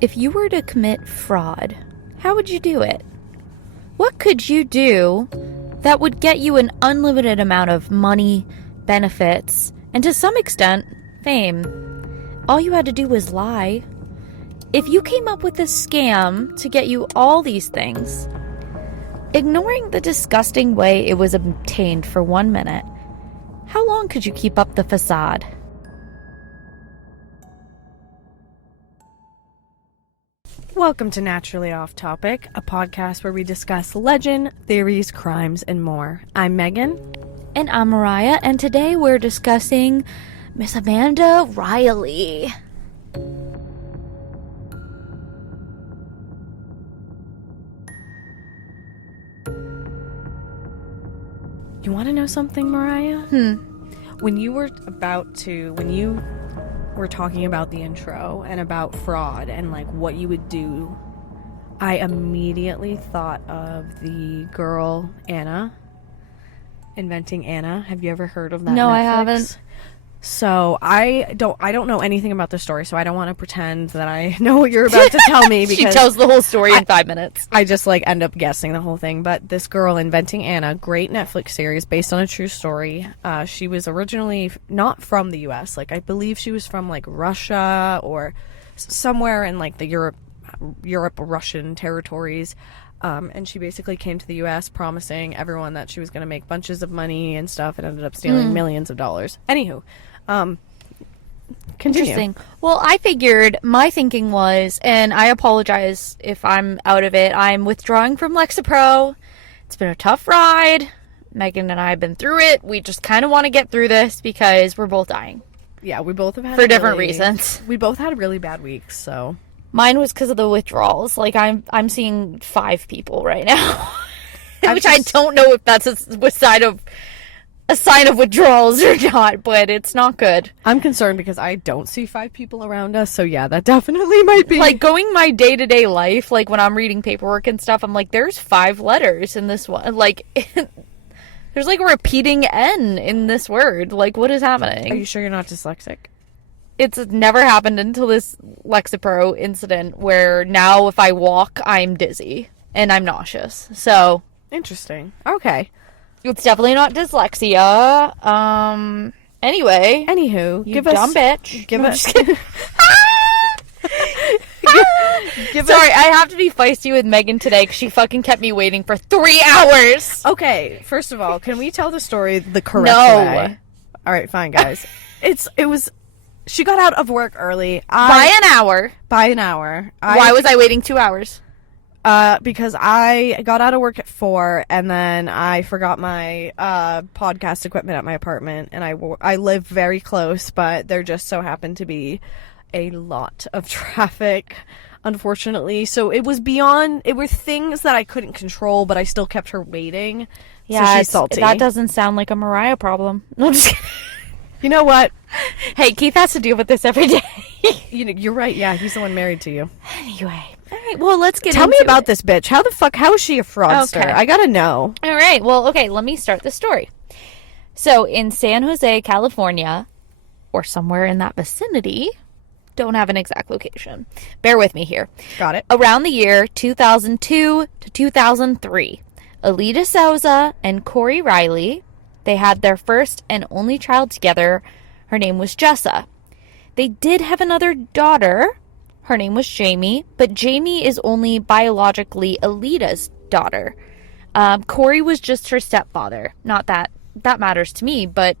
If you were to commit fraud, how would you do it? What could you do that would get you an unlimited amount of money, benefits, and to some extent, fame? All you had to do was lie. If you came up with a scam to get you all these things, ignoring the disgusting way it was obtained for 1 minute, how long could you keep up the facade? Welcome to Naturally Off Topic, a podcast where we discuss legend, theories, crimes, and more. I'm Megan. And I'm Mariah, and today we're discussing Miss Amanda Riley. You want to know something, Mariah? When you were talking about the intro and about fraud and like what you would do, I immediately thought of the girl Anna, Inventing Anna. Have you ever heard of that? No, Netflix? I haven't. So I don't know anything about the story, so I don't want to pretend that I know what you're about to tell me, because she tells the whole story in 5 minutes. I just end up guessing the whole thing. But this girl, Inventing Anna, great Netflix series based on a true story. She was originally not from the US. I believe she was from Russia or somewhere in the Europe Russian territories. And she basically came to the U.S. promising everyone that she was going to make bunches of money and stuff, and ended up stealing millions of dollars. Anywho, continue. Interesting. Well, I figured, my thinking was, and I apologize if I'm out of it, I'm withdrawing from Lexapro. It's been a tough ride. Megan and I have been through it. We just kind of want to get through this because we're both dying. Yeah, we both have had for different reasons. We both had really bad weeks, so... Mine was because of the withdrawals. I'm seeing 5 people right now, which I don't know if that's a sign of withdrawals or not, but it's not good. I'm concerned because I don't see 5 people around us, so yeah, that definitely might be. Going my day-to-day life, when I'm reading paperwork and stuff, I'm there's 5 letters in this one. There's a repeating N in this word. What is happening? Are you sure you're not dyslexic? It's never happened until this Lexapro incident, where now if I walk, I'm dizzy and I'm nauseous. So interesting. Okay. It's definitely not dyslexia. Anyway. Anywho, you dumb bitch. Give us. Sorry, I have to be feisty with Megan today because she fucking kept me waiting for 3 hours. Okay, first of all, can we tell the story the correct way? All right, fine, guys. She got out of work early. By an hour. Why was I waiting 2 hours? Because I got out of work at 4, and then I forgot my podcast equipment at my apartment, and I live very close, but there just so happened to be a lot of traffic, unfortunately. So it were things that I couldn't control, but I still kept her waiting. Yeah, so she's salty. That doesn't sound like a Mariah problem. No, I'm just kidding. You know what? Hey, Keith has to deal with this every day. You're right. Yeah, he's the one married to you. Anyway. All right, well, let's get Tell into me about this bitch. How is she a fraudster? Okay. I gotta know. All right. Well, okay, let me start the story. So, in San Jose, California, or somewhere in that vicinity, don't have an exact location. Bear with me here. Got it. Around the year 2002 to 2003, Alita Souza and Corey Riley, they had their first and only child together. Her name was Jessa. They did have another daughter. Her name was Jamie, but Jamie is only biologically Alita's daughter. Corey was just her stepfather. Not that matters to me, but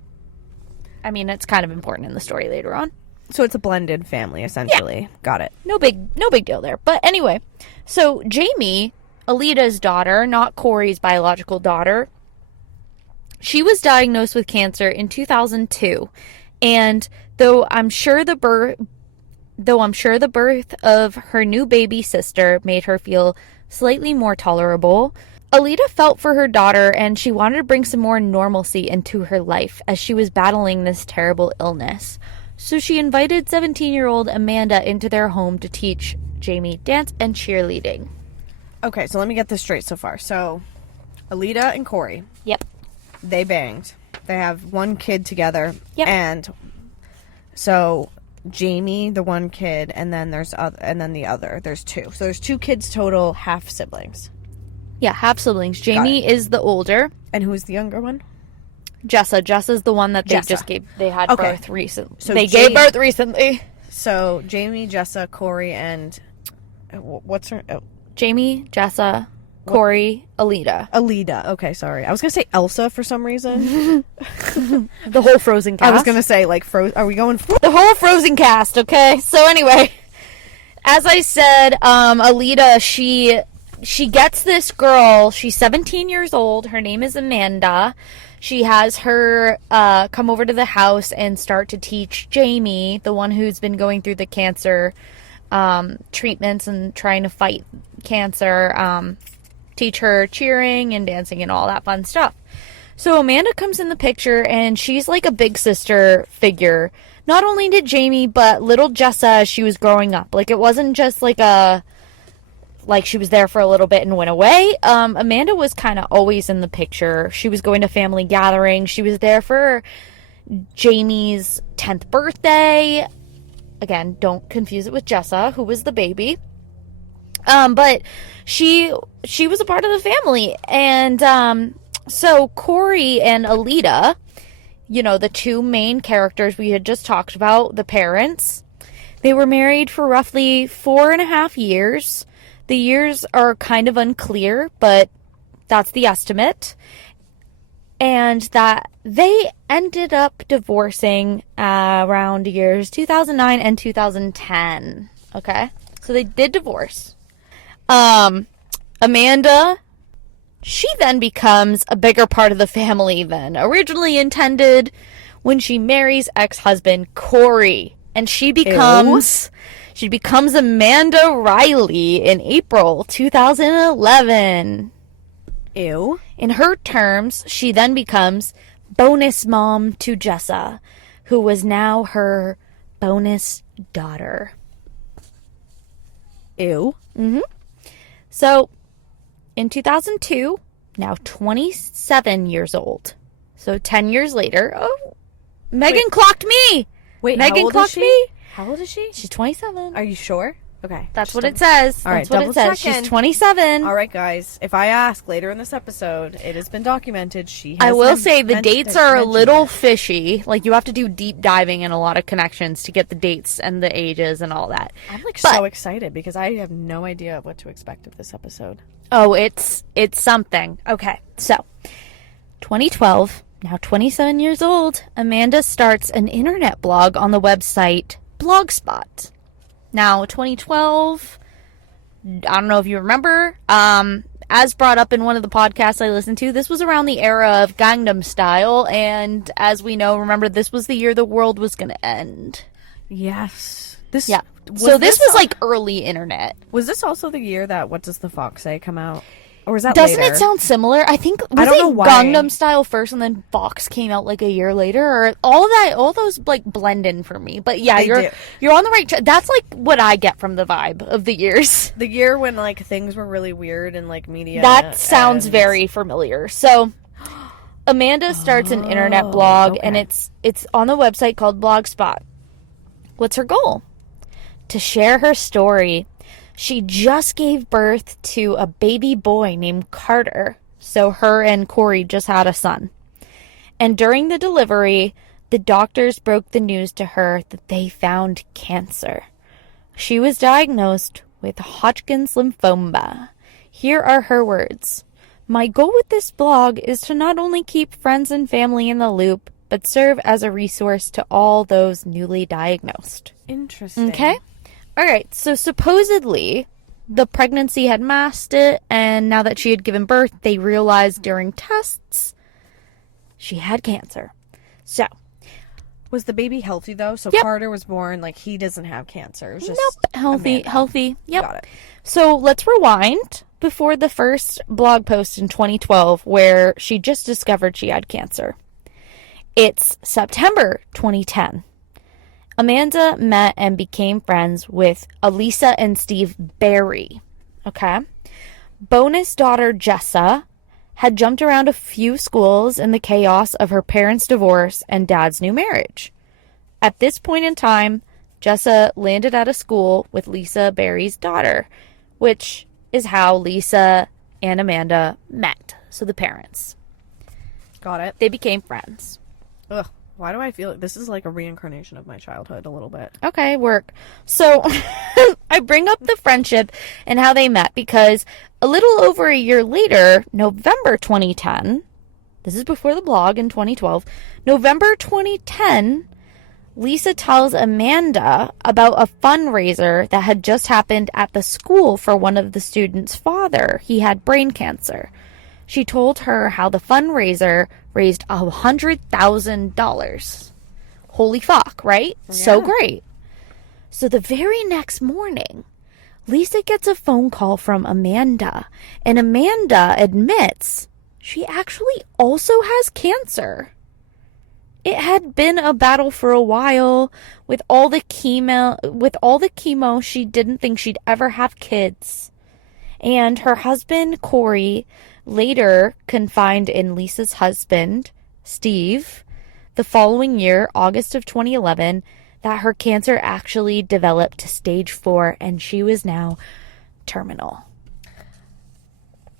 I mean, it's kind of important in the story later on. So it's a blended family, essentially. Yeah. Got it. No big deal there. But anyway, so Jamie, Alita's daughter, not Corey's biological daughter, she was diagnosed with cancer in 2002, and though I'm sure the birth of her new baby sister made her feel slightly more tolerable, Alita felt for her daughter, and she wanted to bring some more normalcy into her life as she was battling this terrible illness. So she invited 17-year-old Amanda into their home to teach Jamie dance and cheerleading. Okay, so let me get this straight so far. So, Alita and Corey. Yep. They banged. They have one kid together. Yep. And so Jamie, the one kid, and then the other. There's two. So there's two kids total, half siblings. Yeah, half siblings. Jamie is the older. And who's the younger one? Jessa. Jessa's the one that they Jessa. just gave. They had birth recently. So they gave birth recently. So Jamie, Jessa, Corey, and what's her? Oh. Jamie, Jessa, Corey, Alida. Okay, sorry. I was gonna say Elsa for some reason. The whole Frozen cast. I was gonna say like Are we going? The whole Frozen cast. Okay. So anyway, as I said, Alida, she gets this girl. She's 17 years old. Her name is Amanda. She has her come over to the house and start to teach Jamie, the one who's been going through the cancer treatments and trying to fight cancer, teach her cheering and dancing and all that fun stuff. So Amanda comes in the picture, and she's like a big sister figure. Not only did Jamie, but little Jessa as she was growing up. Like, it wasn't just like she was there for a little bit and went away. Amanda was kind of always in the picture. She was going to family gatherings. She was there for Jamie's 10th birthday. Again, don't confuse it with Jessa, who was the baby. But she was a part of the family. And so Corey and Alida, the two main characters we had just talked about, the parents, they were married for roughly 4.5 years. The years are kind of unclear, but that's the estimate. And that they ended up divorcing around years 2009 and 2010. Okay? So they did divorce. Amanda, she then becomes a bigger part of the family than originally intended when she marries ex-husband Corey. And she becomes Amanda Riley in April 2011. Ew. In her terms, she then becomes bonus mom to Jessa, who was now her bonus daughter. Ew. Mm-hmm. So, in 2002, now 27 years old. So 10 years later, Megan clocked me. Wait, Megan clocked me. How old is she? She's 27. Are you sure? Okay. That's what it says. All right, That's what it says. double-checking. She's 27. All right, guys. If I ask later in this episode, it has been documented. I will say the dates are a little fishy. Like, you have to do deep diving and a lot of connections to get the dates and the ages and all that. I'm so excited because I have no idea what to expect of this episode. Oh, it's something. Okay, so 2012, now 27 years old, Amanda starts an internet blog on the website Blogspot. Now, 2012, I don't know if you remember, as brought up in one of the podcasts I listened to, this was around the era of Gangnam Style, and as we know, remember, this was the year the world was going to end. Yes. This was like early internet. Was this also the year that What Does the Fox Say come out? Or was that Doesn't later? it sound similar? I think I don't know why. Gangnam Style first and then Fox came out like a year later, or all those like blend in for me. But yeah, you're on the right track. That's like what I get from the vibe of the years. The year when like things were really weird and like media. That sounds very familiar. So Amanda starts an internet blog, and it's on the website called Blogspot. What's her goal? To share her story. She just gave birth to a baby boy named Carter. So her and Corey just had a son. And during the delivery, the doctors broke the news to her that they found cancer. She was diagnosed with Hodgkin's lymphoma. Here are her words. My goal with this blog is to not only keep friends and family in the loop, but serve as a resource to all those newly diagnosed. Interesting. Okay? All right, so supposedly the pregnancy had masked it, and now that she had given birth, they realized during tests she had cancer. So, was the baby healthy though? So yep. Carter was born like he doesn't have cancer. It was just healthy. Yep. Got it. So let's rewind before the first blog post in 2012, where she just discovered she had cancer. It's September 2010. Amanda met and became friends with Elisa and Steve Barry. Okay? Bonus daughter Jessa had jumped around a few schools in the chaos of her parents' divorce and dad's new marriage. At this point in time, Jessa landed at a school with Lisa Barry's daughter, which is how Lisa and Amanda met. So the parents. Got it. They became friends. Ugh. Why do I feel like this is like a reincarnation of my childhood a little bit? Okay, work. So I bring up the friendship and how they met because a little over a year later, November 2010, this is before the blog in 2012, November 2010, Lisa tells Amanda about a fundraiser that had just happened at the school for one of the students' father. He had brain cancer. She told her how the fundraiser raised $100,000. Holy fuck, right? Yeah. So great. So the very next morning, Lisa gets a phone call from Amanda, and Amanda admits she actually also has cancer. It had been a battle for a while. With all the chemo, she didn't think she'd ever have kids. And her husband, Corey, later confided in Lisa's husband, Steve, the following year, August of 2011, that her cancer actually developed to stage 4 and she was now terminal.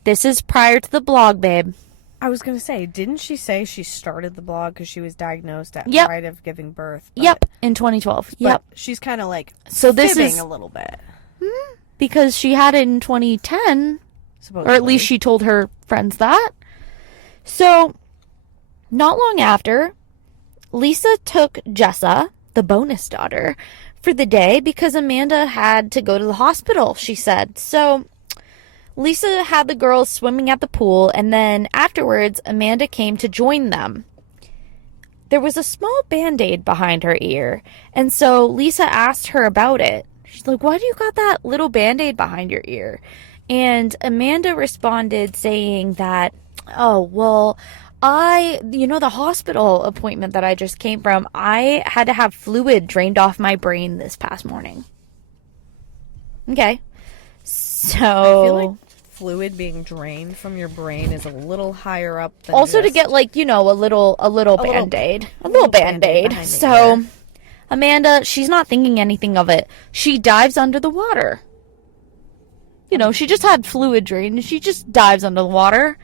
This is prior to the blog, babe. I was going to say, didn't she say she started the blog because she was diagnosed at right of giving birth? Yep, in 2012. Yep. She's kind of like fibbing a little bit. Because she had it in 2010. Supposedly. Or at least she told her friends that. So, not long after, Lisa took Jessa, the bonus daughter, for the day because Amanda had to go to the hospital, she said. So, Lisa had the girls swimming at the pool, and then afterwards, Amanda came to join them. There was a small Band-Aid behind her ear, and so Lisa asked her about it. She's like, why do you got that little Band-Aid behind your ear? And Amanda responded saying that, oh, well, the hospital appointment that I just came from, I had to have fluid drained off my brain this past morning. Okay. So I feel like fluid being drained from your brain is a little higher up than also to get like, a little Band-Aid. A little Band-Aid. So Amanda, she's not thinking anything of it. She dives under the water. She just had fluid drain and she just dives under the water.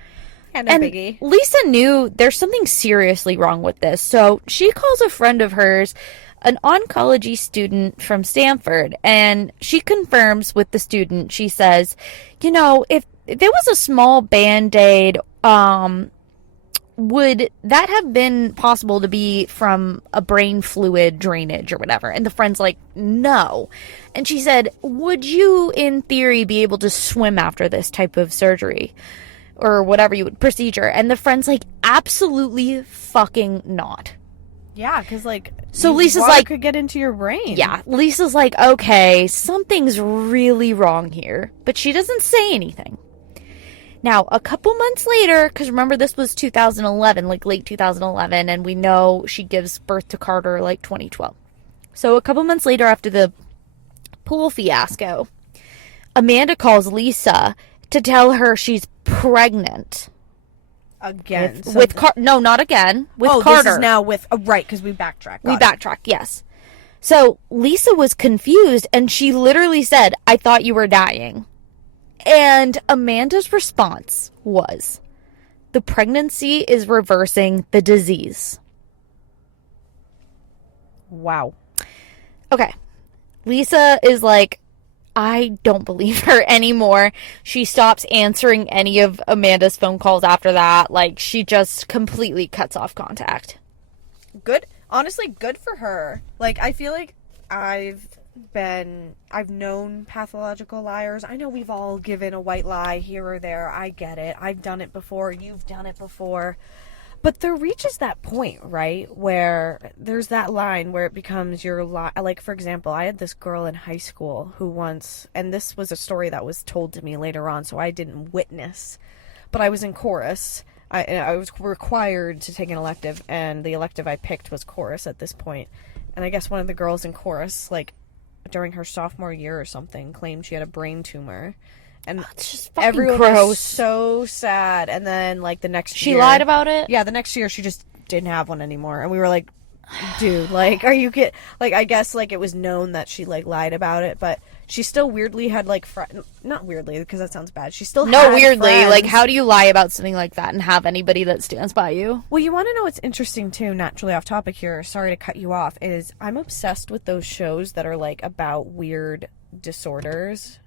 And biggie. Lisa knew there's something seriously wrong with this. So she calls a friend of hers, an oncology student from Stanford, and she confirms with the student. She says, if there was a small Band-Aid, would that have been possible to be from a brain fluid drainage or whatever? And the friend's like, no. And she said, would you, in theory, be able to swim after this type of surgery? Or whatever procedure? And the friend's like, absolutely fucking not. Yeah, because so Lisa's like, could get into your brain. Yeah, Lisa's like, okay, something's really wrong here. But she doesn't say anything. Now, a couple months later, because remember this was 2011, late 2011, and we know she gives birth to Carter 2012. So a couple months later after the pool fiasco, Amanda calls Lisa to tell her she's pregnant. Again. No, not again. With Carter. This is now with, right, because we backtrack. We backtrack, yes. So Lisa was confused, and she literally said, I thought you were dying. And Amanda's response was, the pregnancy is reversing the disease. Wow. Okay. Lisa is like, I don't believe her anymore. She stops answering any of Amanda's phone calls after that. She just completely cuts off contact. Good. Honestly, good for her. I feel like I've known pathological liars. I know we've all given a white lie here or there. I get it. I've done it before. You've done it before. But there reaches that point, right, where there's that line where it becomes your lie. For example, I had this girl in high school who once, and this was a story that was told to me later on, so I didn't witness, but I was in chorus. I was required to take an elective, and the elective I picked was chorus at this point. And I guess one of the girls in chorus, during her sophomore year or something, claimed she had a brain tumor. And it's just fucking everyone gross. was so sad. And then, the next year... She lied about it? Yeah, the next year she just didn't have one anymore. And we were like, dude, like, are you like, I guess, like, it was known that she, like, lied about it, but she still weirdly had, like, not weirdly, because that sounds bad. She still No, had weirdly. friends. Like, how do you lie about something like that and have anybody that stands by you? Well, you want to know what's interesting, too, naturally off topic here, sorry to cut you off, is I'm obsessed with those shows that are, like, about weird disorders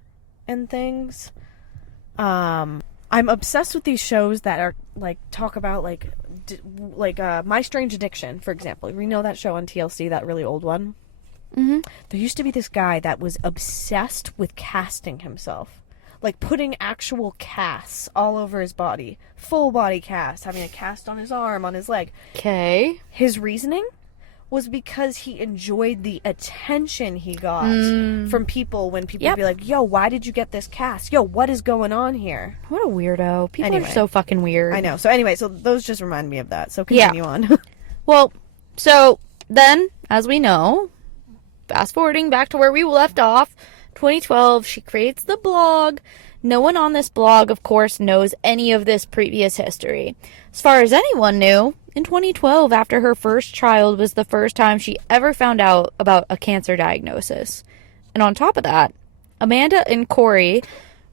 and things. I'm obsessed with these shows that are, like, talk about, like My Strange Addiction, for example. You know that show on TLC, that really old one? Mm-hmm. There used to be this guy that was obsessed with casting himself. Like, putting actual casts all over his body. Full body cast. Having a cast on his arm, on his leg. Okay. His reasoning was because he enjoyed the attention he got from people when people would be like, yo, why did you get this cast? Yo, what is going on here? What a weirdo. People Anyway. are so fucking weird. I know. So anyway, so those just remind me of that. So continue on. Well, so then, as we know, fast forwarding back to where we left off, 2012, she creates the blog. No one on this blog, of course, knows any of this previous history. As far as anyone knew, in 2012, after her first child, was the first time she ever found out about a cancer diagnosis. And on top of that, Amanda and Corey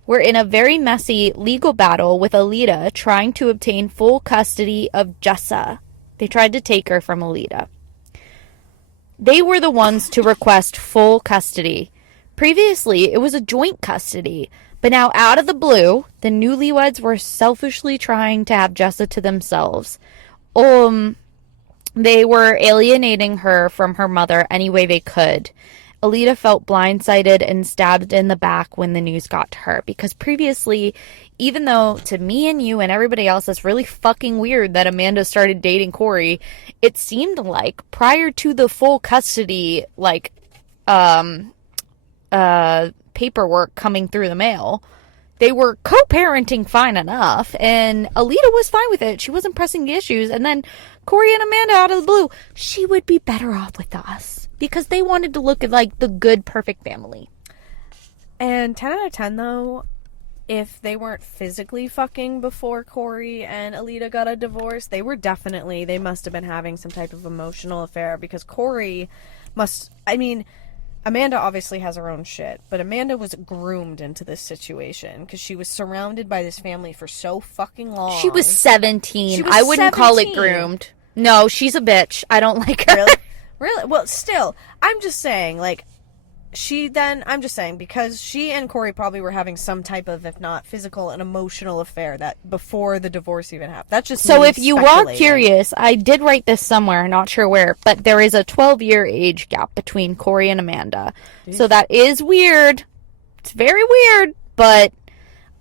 were in a very messy legal battle with Alita trying to obtain full custody of Jessa. They tried to take her from Alita. They were the ones to request full custody. Previously, it was a joint custody, but now out of the blue, the newlyweds were selfishly trying to have Jessa to themselves. They were alienating her from her mother any way they could. Alita felt blindsided and stabbed in the back when the news got to her, because previously, even though to me and you and everybody else it's really fucking weird that Amanda started dating Corey, it seemed like prior to the full custody, like, paperwork coming through the mail, they were co-parenting fine enough, and Alita was fine with it. She wasn't pressing the issues. And then Corey and Amanda, out of the blue, she would be better off with us because they wanted to look at, like, the good, perfect family. And 10 out of 10, though, if they weren't physically fucking before Corey and Alita got a divorce, they must have been having some type of emotional affair, because Corey Amanda obviously has her own shit, but Amanda was groomed into this situation because she was surrounded by this family for so fucking long. She was 17. I wouldn't call it groomed. No, she's a bitch. I don't like her. Really? Really? Well, still, I'm just saying, like, because she and Corey probably were having some type of, if not physical and emotional affair that before the divorce even happened. That's just so. me If you are curious, I did write this somewhere, not sure where, but there is a 12-year age gap between Corey and Amanda. Jeez. So that is weird. It's very weird, but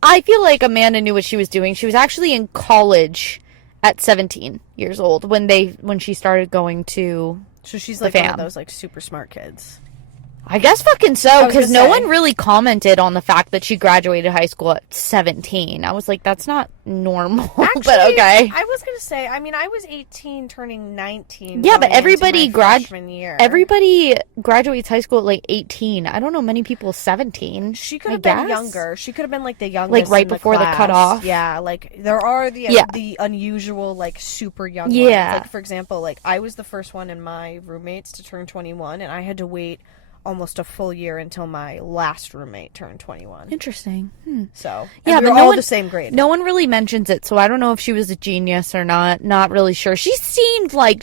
I feel like Amanda knew what she was doing. She was actually in college at 17 years old when she started going to. So she's like one of those, like, super smart kids. I guess fucking so, because no one really commented on the fact that she graduated high school at 17. I was like, that's not normal. Actually, but okay. I was going to say, I mean, I was 18 turning 19. Yeah, but everybody everybody graduates high school at like 18. I don't know many people 17. She could have been younger. She could have been like the youngest, like right before the cutoff. Yeah, like there are the unusual, like, super young ones. Like, for example, like, I was the first one in my roommates to turn 21, and I had to wait almost a full year until my last roommate turned 21. Interesting. So, yeah, we were all the same grade. No one really mentions it, so I don't know if she was a genius or not. Not really sure. She seemed like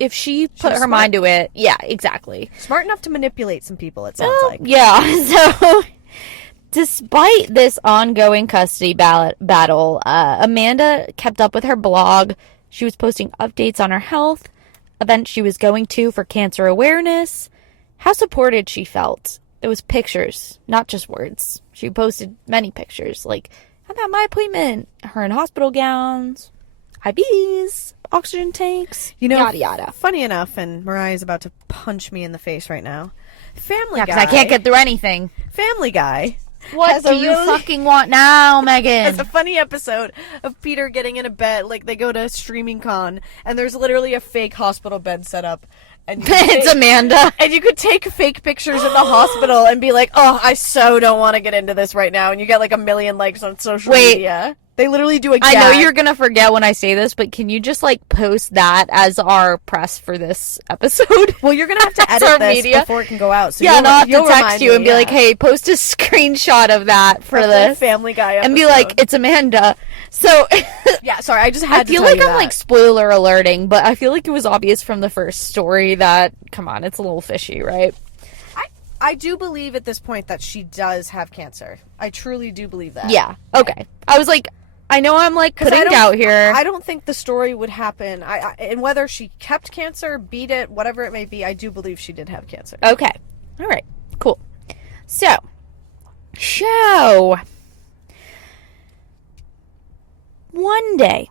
if she put her mind to it, yeah, exactly. Smart enough to manipulate some people, it sounds like. Yeah, so despite this ongoing custody battle, Amanda kept up with her blog. She was posting updates on her health, events she was going to for cancer awareness, how supported she felt. There was pictures, not just words. She posted many pictures, like, I'm at my appointment, her in hospital gowns, IVs, oxygen tanks, yada yada. Funny enough, and Mariah's about to punch me in the face right now. Family Guy. Because I can't get through anything. Family Guy. What do you fucking want now, Megan? It's a funny episode of Peter getting in a bed, like, they go to Streaming Con, and there's literally a fake hospital bed set up. And it's Amanda. And you could take fake pictures in the hospital and be like, oh, I so don't want to get into this right now. And you get like 1 million likes on social media. They literally do a I gag. know you're gonna forget when I say this, but can you just like post that as our press for this episode? Well, you're gonna have to As our edit this media. before it can go out. So Yeah, and I'll have to you'll text remind you me, and be like, hey, post a screenshot of that for Of the this. Family Guy and be episode. like, it's Amanda. So yeah, sorry, I just had I to feel tell like you I'm that. like spoiler alerting, but I feel like it was obvious from the first story that, come on, it's a little fishy, right? I do believe at this point that she does have cancer. I truly do believe that. Yeah. Okay. I was like, I know I'm like 'Cause I putting don't- doubt here. I don't think the story would happen. And whether she kept cancer, beat it, whatever it may be, I do believe she did have cancer. Okay. All right. Cool. So, one day,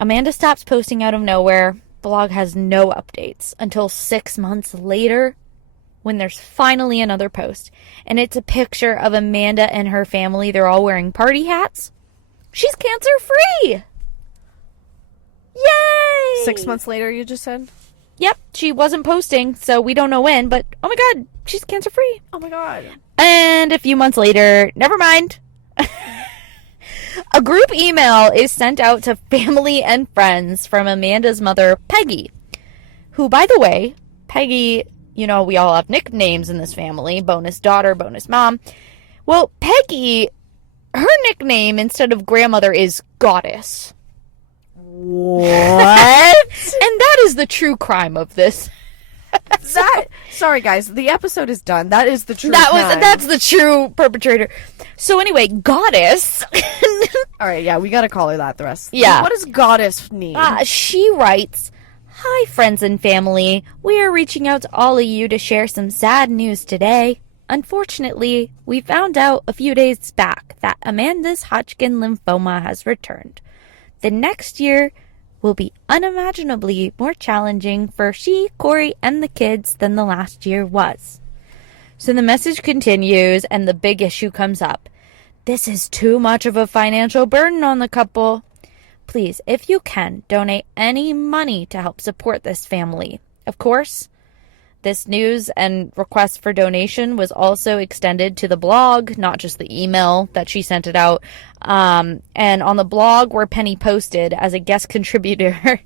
Amanda stops posting out of nowhere. Blog has no updates until 6 months later when there's finally another post. And it's a picture of Amanda and her family. They're all wearing party hats. She's cancer free. Yay! 6 months later, you just said? Yep, she wasn't posting, so we don't know when, but oh my god, she's cancer free. Oh my god. And a few months later, never mind. A group email is sent out to family and friends from Amanda's mother, Peggy, who, by the way, Peggy, you know, we all have nicknames in this family, bonus daughter, bonus mom. Well, Peggy, her nickname instead of grandmother is Goddess. What? And that is the true crime of this. Sorry guys, the episode is done. That is the true crime. That's the true perpetrator. So anyway, Goddess. All right, yeah, we got to call her that the rest. Yeah. What does goddess mean? She writes, "Hi friends and family. We are reaching out to all of you to share some sad news today. Unfortunately, we found out a few days back that Amanda's Hodgkin lymphoma has returned. The next year will be unimaginably more challenging for she, Corey, and the kids than the last year was." So the message continues, and the big issue comes up. This is too much of a financial burden on the couple. Please, if you can, donate any money to help support this family. Of course, this news and request for donation was also extended to the blog, not just the email that she sent it out. And on the blog where Penny posted as a guest contributor,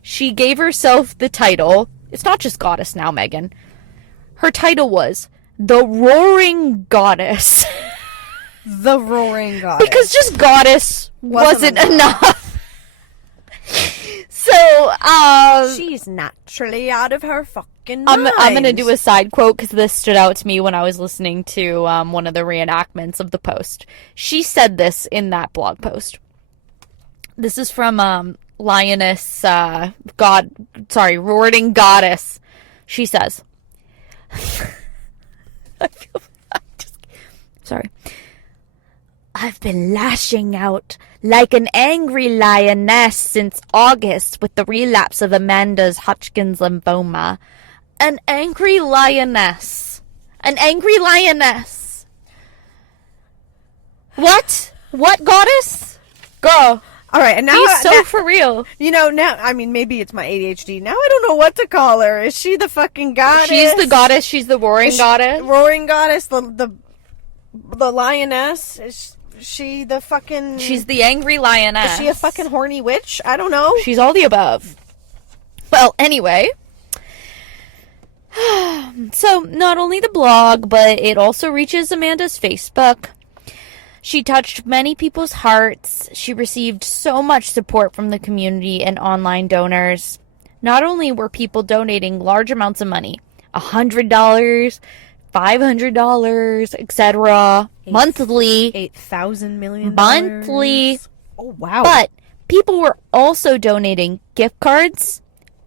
she gave herself the title. It's not just Goddess now, Megan. Her title was The Roaring Goddess. The Roaring Goddess. Because just Goddess wasn't enough. So, she's naturally out of her fucking mind. I'm going to do a side quote because this stood out to me when I was listening to one of the reenactments of the post. She said this in that blog post. This is from Lioness, Roaring Goddess. She says, I've been lashing out like an angry lioness since August with the relapse of Amanda's Hodgkin's lymphoma. An angry lioness. An angry lioness. What? What, Goddess? Girl. All right, and now He's so for real. You know, now, I mean, maybe it's my ADHD. Now I don't know what to call her. Is she the fucking goddess? She's the goddess. She's the roaring goddess. Roaring goddess, the lioness. Is she the fucking... She's the angry lioness. Is she a fucking horny witch? I don't know. She's all the above. Well, anyway. So, not only the blog, but it also reaches Amanda's Facebook. She touched many people's hearts. She received so much support from the community and online donors. Not only were people donating large amounts of money, $100, $500, etc., monthly, $8,000 million. monthly. Oh, wow. But people were also donating gift cards,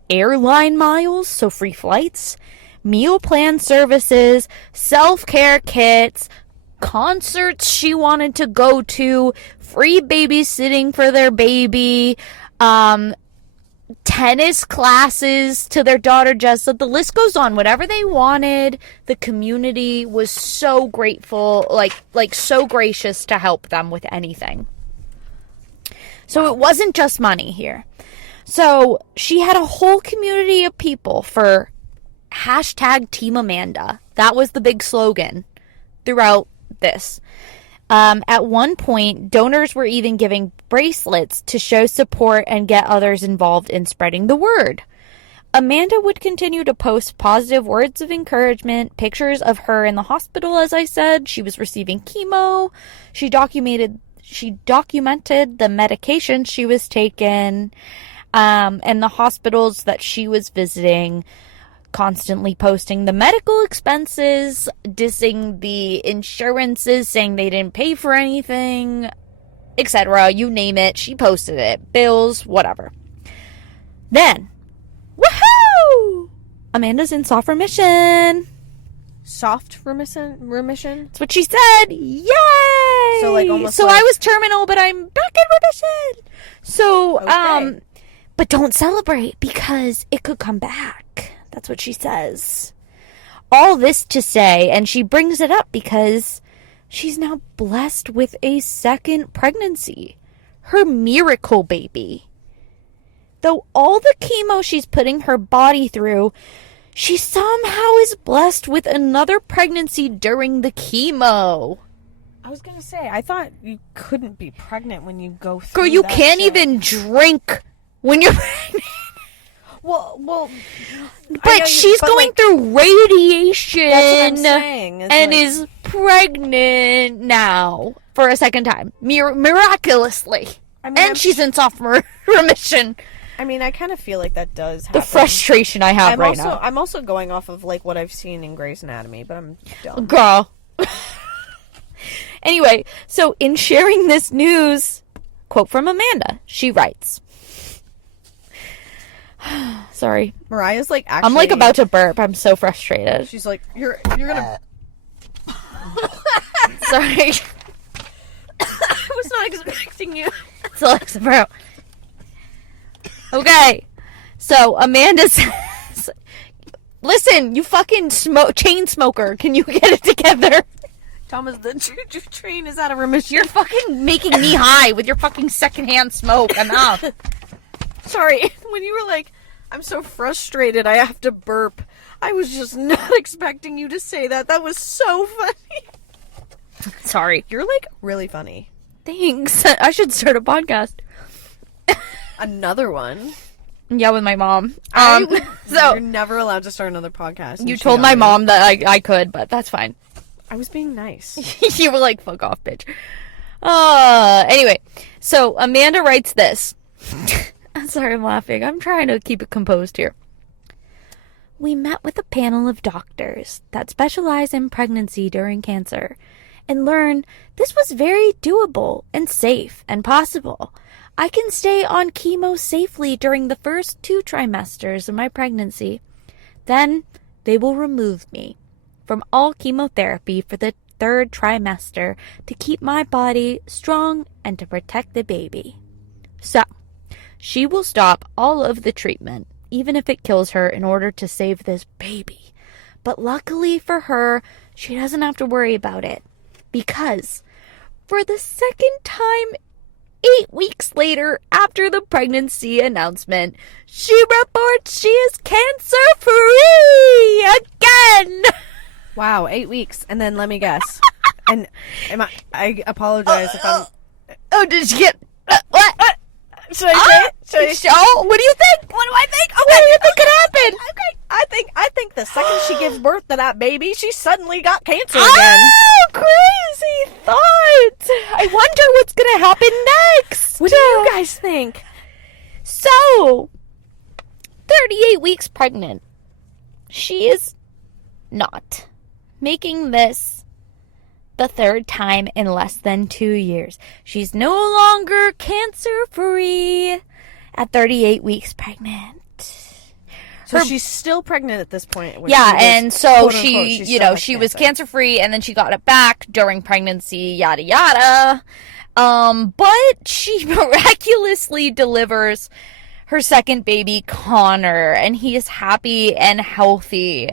airline miles, so free flights, meal plan services, self-care kits, concerts she wanted to go to, free babysitting for their baby, tennis classes to their daughter Jessa. The list goes on. Whatever they wanted, the community was so grateful, like so gracious to help them with anything. So it wasn't just money here. So she had a whole community of people for hashtag Team Amanda. That was the big slogan throughout this. At one point, donors were even giving bracelets to show support and get others involved in spreading the word. Amanda would continue to post positive words of encouragement, pictures of her in the hospital, as I said. She was receiving chemo. She documented the medication she was taking, and the hospitals that she was visiting, constantly posting the medical expenses, dissing the insurances, saying they didn't pay for anything, etc. You name it, she posted it. Bills, whatever. Then, woohoo! Amanda's in soft remission. Soft remission? That's what she said. Yay! So, like, almost So like... I was terminal, but I'm back in remission. So, Okay. but don't celebrate because it could come back. That's what she says. All this to say, and she brings it up because she's now blessed with a second pregnancy. Her miracle baby. Though all the chemo she's putting her body through, she somehow is blessed with another pregnancy during the chemo. I was gonna say, I thought you couldn't be pregnant when you go through Girl, you that can't shit. even drink when you're pregnant. Well, But she's going through radiation. That's what I'm saying. It's and like- is pregnant now for a second time. Miraculously. I mean, And she's in soft remission. I mean, I kind of feel like that does The happen. frustration I have right now. I'm also going off of like what I've seen in Grey's Anatomy, but I'm dumb. Girl. Anyway, so in sharing this news, quote from Amanda, she writes, sorry. Mariah's like actually. I'm like about to burp. I'm so frustrated. She's like, you're gonna. Sorry. I was not expecting you. It's Alexa, bro. Okay. So Amanda says, listen, you fucking chain smoker. Can you get it together? Thomas, the choo-choo train is out of remission. You're fucking making me high with your fucking secondhand smoke. Enough. Sorry, when you were like, I'm so frustrated, I have to burp. I was just not expecting you to say that. That was so funny. Sorry. You're like really funny. Thanks. I should start a podcast. Another one. Yeah, with my mom. You're So never allowed to start another podcast. and you cheat told on my me. mom that I could, but that's fine. I was being nice. You were like, fuck off, bitch. Anyway, so Amanda writes this. I'm sorry, I'm laughing. I'm trying to keep it composed here. We met with a panel of doctors that specialize in pregnancy during cancer and learned this was very doable and safe and possible. I can stay on chemo safely during the first 2 trimesters of my pregnancy. Then they will remove me from all chemotherapy for the 3rd trimester to keep my body strong and to protect the baby. So, she will stop all of the treatment, even if it kills her, in order to save this baby. But luckily for her, she doesn't have to worry about it. Because, for the second time 8 weeks later after the pregnancy announcement, she reports she is cancer-free again! Wow, 8 weeks, and then let me guess. And I apologize if I'm. Oh, did you get... what? Should I say it? What do you think? What do I think? Okay, what do you think could happen? Okay, I think the second she gives birth to that baby, she suddenly got cancer again. Oh, crazy thought! I wonder what's gonna happen next. What do you guys think? So, 38 weeks pregnant. She is not making this the 3rd time in less than 2 years. She's no longer cancer-free at 38 weeks pregnant. So she's still pregnant at this point. when Yeah, she was, and so quote, unquote, she, still you know, has she was cancer-free, and then she got it back during pregnancy, yada yada. But she miraculously delivers her second baby, Connor, and he is happy and healthy.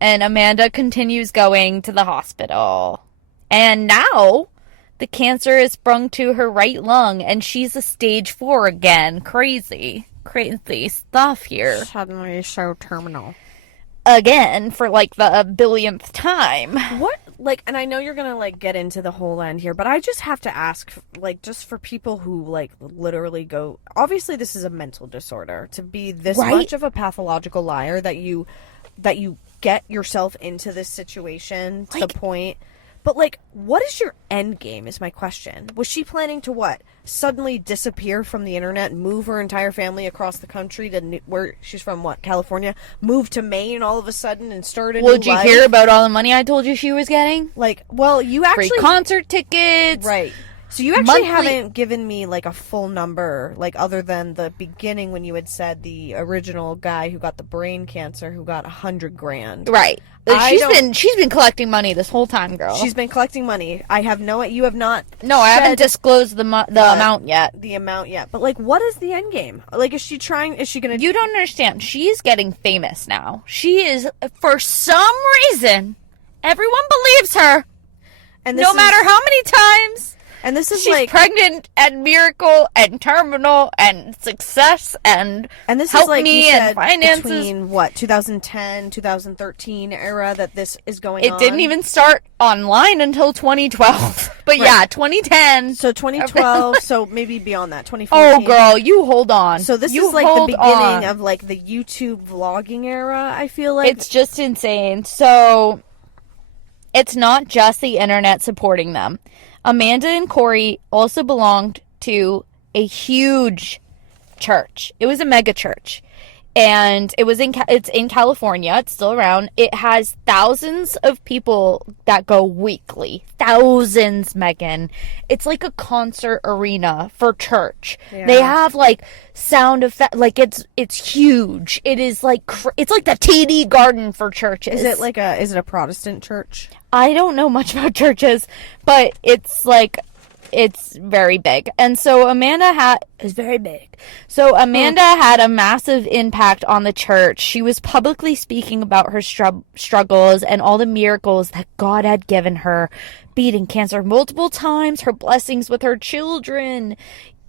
And Amanda continues going to the hospital. And now, the cancer is sprung to her right lung, and she's a stage 4 again. Crazy stuff here. Suddenly so terminal. Again, for like the billionth time. What? like, and I know you're gonna, like, get into the whole end here, but I just have to ask, like, just for people who, like, literally go, obviously this is a mental disorder, to be this Right? much of a pathological liar that you get yourself into this situation to the point. But, like, what is your end game is my question. Was she planning to what? Suddenly disappear from the internet, move her entire family across the country to where she's from, what, California? Move to Maine all of a sudden and start a new Well, did you life? hear about all the money I told you she was getting? Like, well, you actually... Free concert tickets. Right. So you actually Monthly- haven't given me, like, a full number, like, other than the beginning when you had said the original guy who got the brain cancer who got $100,000. Right. I She's been collecting money this whole time, girl. She's been collecting money. I have you have not. No, I haven't disclosed the amount yet. The amount yet. But, like, what is the end game? Like, is she going to... You don't understand. She's getting famous now. She is, for some reason, everyone believes her. And No matter how many times. And this is She's like pregnant and miracle and terminal and success and this help is like me you and said, finances. between what 2010, 2013 era that this is going on. It didn't even start online until 2012. But Right. yeah, 2010. So 2012. So maybe beyond that, 2014. Oh, girl, you hold on. So this You is like the hold beginning on. of like the YouTube vlogging era. I feel like It's just insane. So it's not just the internet supporting them. Amanda and Corey also belonged to a huge church. It was a mega church. And it's in California. It's still around. It has thousands of people that go weekly. Thousands, Megan. It's like a concert arena for church. Yeah. They have like sound effect. Like it's huge. It is like it's like the TD Garden for churches. is it a Protestant church? I don't know much about churches, but it's very big. And so is very big. So Amanda had a massive impact on the church. She was publicly speaking about her struggles and all the miracles that God had given her, beating cancer multiple times, her blessings with her children.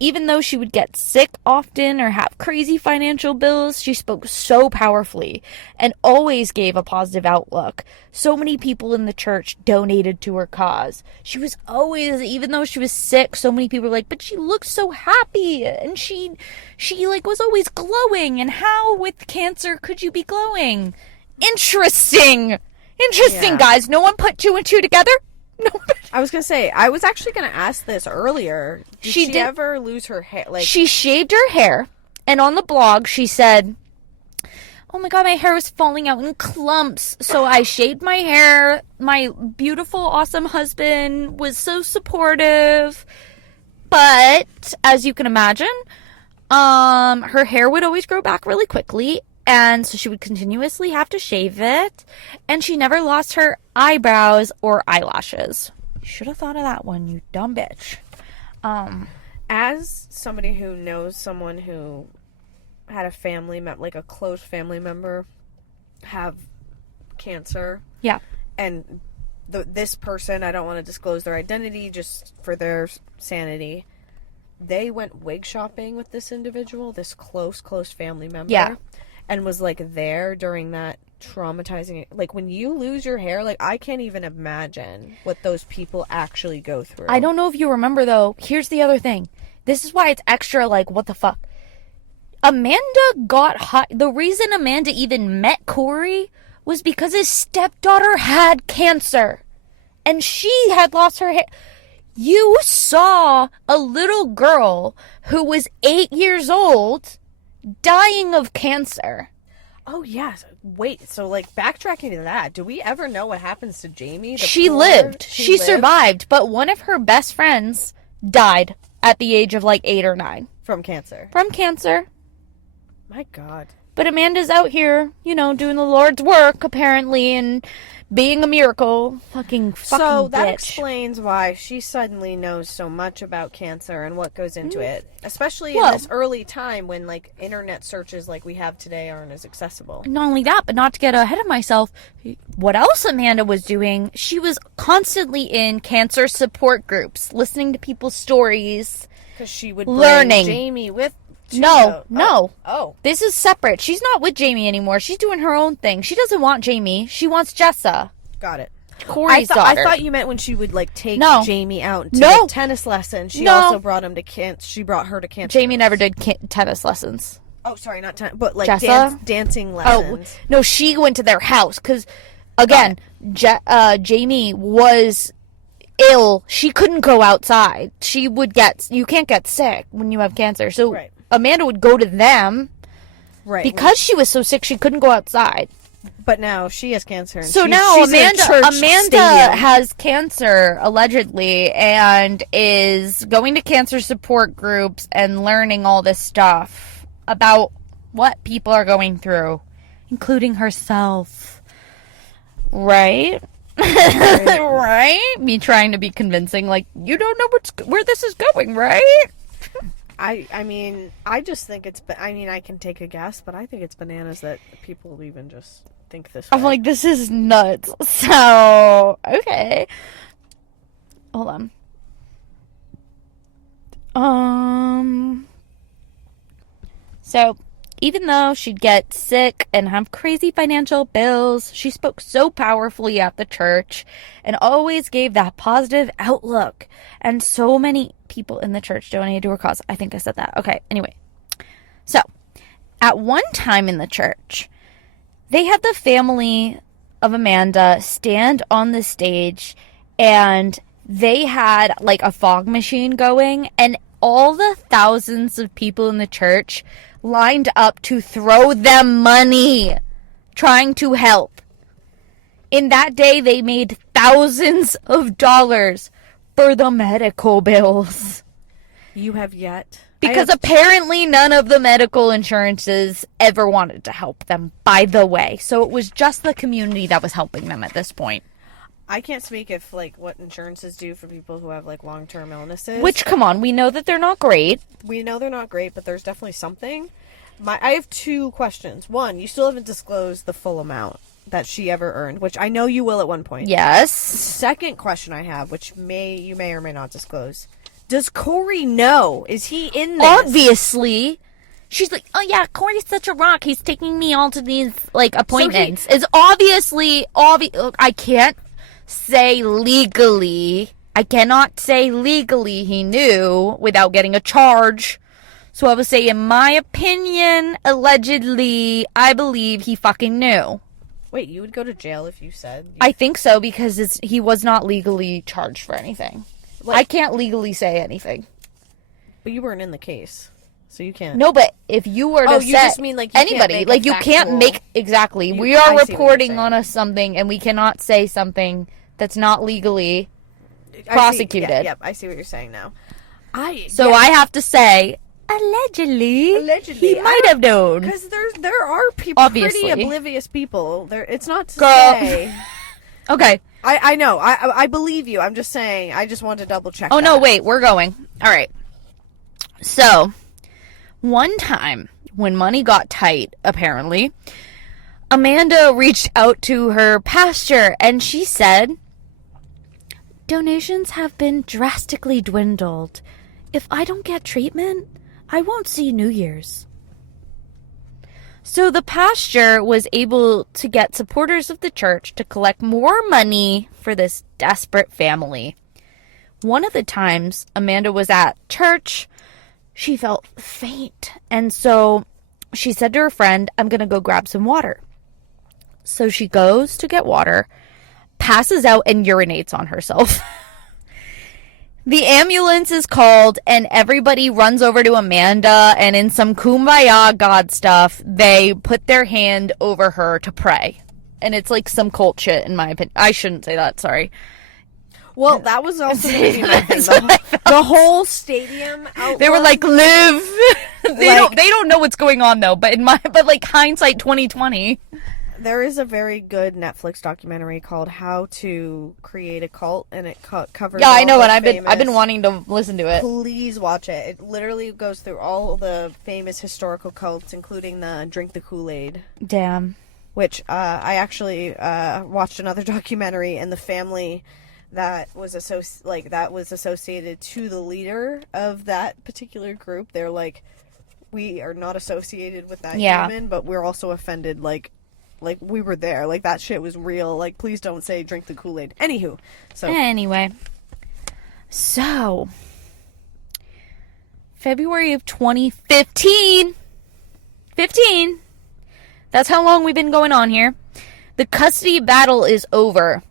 Even though she would get sick often or have crazy financial bills, she spoke so powerfully and always gave a positive outlook. So many people in the church donated to her cause. She was always, even though she was sick, so many people were like, but she looks so happy and she like was always glowing. And how with cancer could you be glowing? Interesting, Yeah. guys. No one put two and two together? No. I was gonna say, I was actually gonna ask this earlier. Did she did- ever lose her hair? Like, She shaved her hair, and on the blog she said, oh my god, my hair was falling out in clumps, so I shaved my hair. My beautiful, awesome husband was so supportive, but as you can imagine, her hair would always grow back really quickly, and so she would continuously have to shave it, and she never lost her eyebrows or eyelashes. You should have thought of that one, you dumb bitch. as somebody who knows someone who had a family like a close family member have cancer, Yeah. and this person, I don't want to disclose their identity just for their sanity, they went wig shopping with this individual, this close family member. Yeah. And was like there during that traumatizing, like when you lose your hair, like I can't even imagine what those people actually go through. I don't know if you remember, though. Here's the other thing. This is why it's extra, like, what the fuck? Amanda got hot. The reason Amanda even met Corey was because his stepdaughter had cancer. And she had lost her hair. You saw a little girl who was 8 years old dying of cancer. Oh yes. Wait, so like backtracking to that, do we ever know what happens to Jamie? She lived. She survived. But one of her best friends died at the age of like 8 or 9. from cancer. From cancer. My God. But Amanda's out here, you know, doing the Lord's work, apparently, and being a miracle. Fucking So that bitch. explains why she suddenly knows so much about cancer and what goes into it, especially Well- in this early time when like internet searches like we have today aren't as accessible. Not only that, but not to get ahead of myself, what else Amanda was doing, she was constantly in cancer support groups, listening to people's stories. Because she would Learning. bring Jamie with. No. Oh. This is separate. She's not with Jamie anymore. She's doing her own thing. She doesn't want Jamie. She wants Jessa. Got it. Corey's daughter. I thought you meant when she would like take No. Jamie out to No. like, tennis lessons. She No. also brought him to cancer. She brought her to cancer. Jamie never did tennis lessons. Oh, sorry, not tennis, but like Jessa? dancing Oh, lessons. no, she went to their house because, again, Jamie was ill. She couldn't go outside. You can't get sick when you have cancer. So Right. Amanda would go to them Right. because she was so sick she couldn't go outside. But now she has cancer. And So she's now in a church Amanda stadium. has cancer, allegedly, and is going to cancer support groups and learning all this stuff about what people are going through, including herself. Right? Right? Me trying to be convincing, like, you don't know where this is going, right? I mean, I just think I can take a guess, but I think it's bananas that people even just think this way. I'm like, this is nuts. So, okay. Hold on. So, even though she'd get sick and have crazy financial bills, she spoke so powerfully at the church and always gave that positive outlook. And so many people in the church donated to her cause. I think I said that. Okay, anyway. So, at one time in the church, they had the family of Amanda stand on the stage, and they had like a fog machine going, and all the thousands of people in the church lined up to throw them money, trying to help. In that day, they made thousands of dollars for the medical bills. You have yet. Because apparently none of the medical insurances ever wanted to help them, by the way. So it was just the community that was helping them at this point. I can't speak if, like, what insurances do for people who have, like, long-term illnesses. Which, come on, we know that they're not great. We know they're not great, but there's definitely something. I have two questions. One, you still haven't disclosed the full amount that she ever earned, which I know you will at one point. Yes. Second question I have, which you may or may not disclose. Does Corey know? Is he in this? Obviously. She's like, oh yeah, Corey's such a rock. He's taking me all to these, like, appointments. It's obviously, I can't say legally. I cannot say legally he knew without getting a charge. So I would say, in my opinion, allegedly, I believe he fucking knew. Wait, you would go to jail if you said? I think so, because he was not legally charged for anything. I can't legally say anything. But you weren't in the case, so you can't. No, but if you were to you just mean, like, you can't anybody, make like, a you can't factual- make, exactly. We I are see what you're reporting saying. on something, and we cannot say something that's not legally prosecuted. Yep, I see what you're saying now. So I have to say, allegedly, he might have known. Because there are people, Obviously. pretty oblivious people. It's not to Girl. say. Okay. I know. I believe you. I'm just saying. I just wanted to double check. Oh, no, that. wait, we're going. All right. So, one time when money got tight, apparently, Amanda reached out to her pastor and she said, donations have been drastically dwindled. If I don't get treatment, I won't see New Year's. So the pastor was able to get supporters of the church to collect more money for this desperate family. One of the times Amanda was at church, she felt faint. And so she said to her friend, I'm going to go grab some water. So she goes to get water, passes out, and urinates on herself. The ambulance is called, and everybody runs over to Amanda, and in some kumbaya God stuff, they put their hand over her to pray. And it's like some cult shit, in my opinion. I shouldn't say that, sorry. Well, that was also going to be my thing. The whole stadium outlook. They were like, live. They Like- don't know what's going on, though, but like hindsight 2020. There is a very good Netflix documentary called "How to Create a Cult," and it covers. Yeah, I all know, the and I've been famous- wanting to listen to it. Please watch it. It literally goes through all the famous historical cults, including the Drink the Kool-Aid, Damn. which I actually watched another documentary, and the family that was associated to the leader of that particular group. They're like, we are not associated with that Yeah. human, but we're also offended, like, Like, we were there. Like, that shit was real. Like, please don't say drink the Kool-Aid. Anywho. So. Anyway. So. February of 2015. 15. That's how long we've been going on here. The custody battle is over.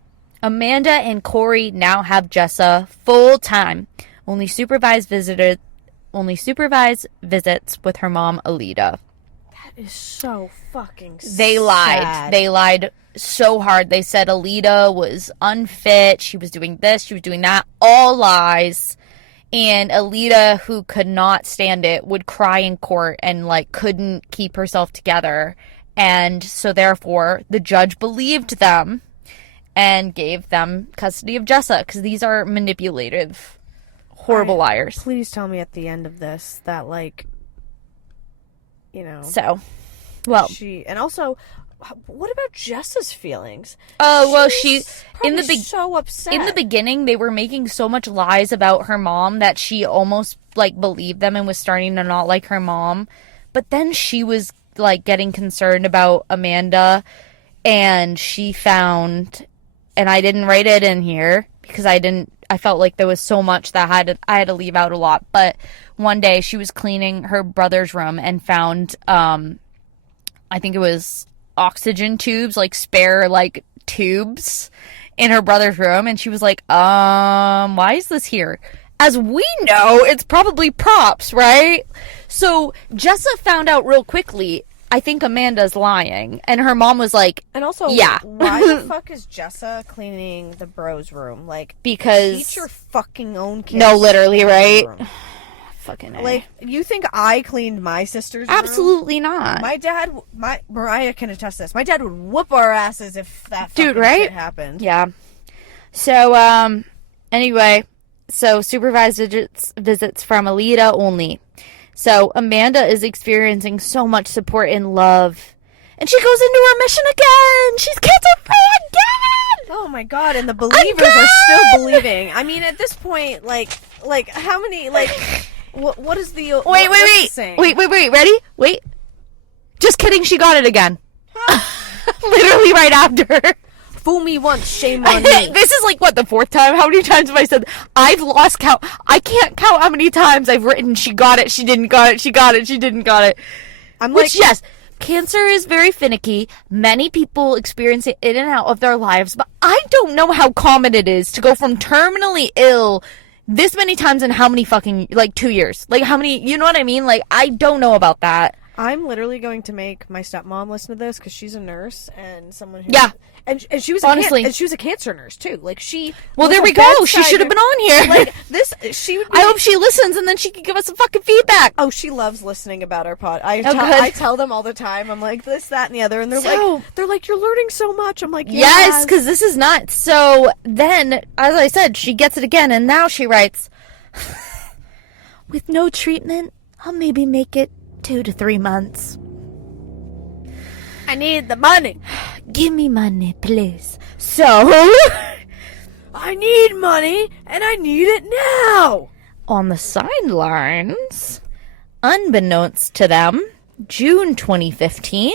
Amanda and Corey now have Jessa full time. Only supervised visits with her mom, Alita. That is so fucking sad. They lied. They lied so hard. They said Alita was unfit. She was doing this. She was doing that. All lies. And Alita, who could not stand it, would cry in court and, like, couldn't keep herself together. And so, therefore, the judge believed them and gave them custody of Jessa, because these are manipulative, horrible liars. Please tell me at the end of this that, like, you know. So, well. And also, what about Jessa's feelings? Oh, well, so upset. In the beginning, they were making so much lies about her mom that she almost, like, believed them and was starting to not like her mom. But then she was, like, getting concerned about Amanda, and she found, and I didn't write it in here because I felt like there was so much that I had to leave out a lot. But one day she was cleaning her brother's room and found, I think it was oxygen tubes, like spare, like, tubes in her brother's room. And she was like, why is this here? As we know, it's probably props, right? So Jessa found out real quickly, I think Amanda's lying. And her mom was like, and also, yeah. Why the fuck is Jessa cleaning the bros' room? Like, because eat your fucking own kids. No, literally, right? Fucking A. Like, you think I cleaned my sister's Absolutely room? not. My dad, Mariah can attest to this. My dad would whoop our asses if that fucking shit happened. Yeah. So, anyway, so supervised visits from Alita only. So Amanda is experiencing so much support and love. And she goes into remission again! She's cancer-free again! Oh my god, and the believers are still believing. I mean, at this point, like how many, like, what is the... Wait, ready? Wait. Just kidding, she got it again. Literally right after. Fool me once, shame on me. This is like, what, the fourth time? How many times have I said, I've lost count. I can't count how many times I've written, she got it, she didn't got it, she got it, she didn't got it. Yes, cancer is very finicky. Many people experience it in and out of their lives, but I don't know how common it is to go from terminally ill this many times in how many fucking, like, 2 years. Like, how many, you know what I mean? Like, I don't know about that. I'm literally going to make my stepmom listen to this because she's a nurse and someone who... Yeah. And she was honestly, she was a cancer nurse too. Like, she... Well, there we go. She should have been on here. Like, this... She would be... I hope she listens and then she can give us some fucking feedback. Oh, she loves listening about our pod. I tell them all the time. I'm like, this, that, and the other. And they're like, you're learning so much. I'm like, yes, because this is nuts. So then, as I said, she gets it again. And now she writes, with no treatment, I'll maybe make it 2 to 3 months. I need the money. Give me money, please. So, I need money, and I need it now. On the sidelines, unbeknownst to them, June 2015,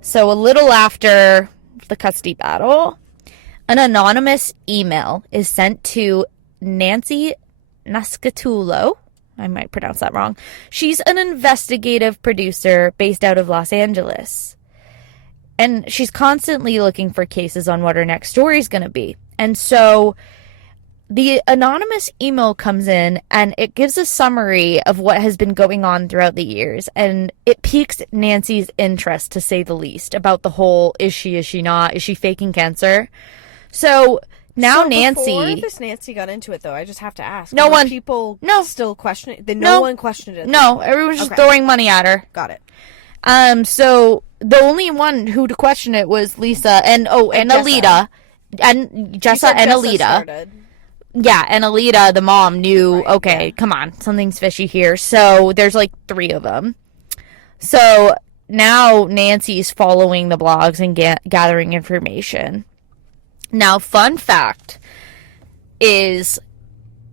so a little after the custody battle, an anonymous email is sent to Nancy Nascatulo. I might pronounce that wrong. She's an investigative producer based out of Los Angeles. And she's constantly looking for cases on what her next story is going to be. And so the anonymous email comes in and it gives a summary of what has been going on throughout the years. And it piques Nancy's interest, to say the least, about the whole, is she not, is she faking cancer? So... Now Nancy... Before this Nancy got into it, though, I just have to ask. People still question it? No one questioned it? No, everyone's just throwing money at her. Got it. So the only one who to question it was Lisa and Alita. And Jessa and Alita. Started. Yeah, and Alita, the mom, knew, come on, something's fishy here. So there's like 3 of them. So now Nancy's following the blogs and gathering information. Now, fun fact is,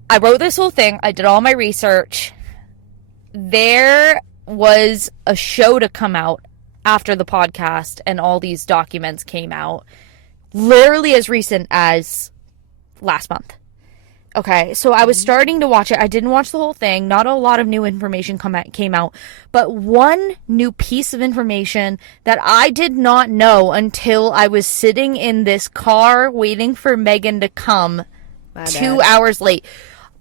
I wrote this whole thing. I did all my research. There was a show to come out after the podcast and all these documents came out, literally as recent as last month. Okay, so I was starting to watch it. I didn't watch the whole thing. Not a lot of new information came out. But one new piece of information that I did not know until I was sitting in this car waiting for Megan to come 2 hours late.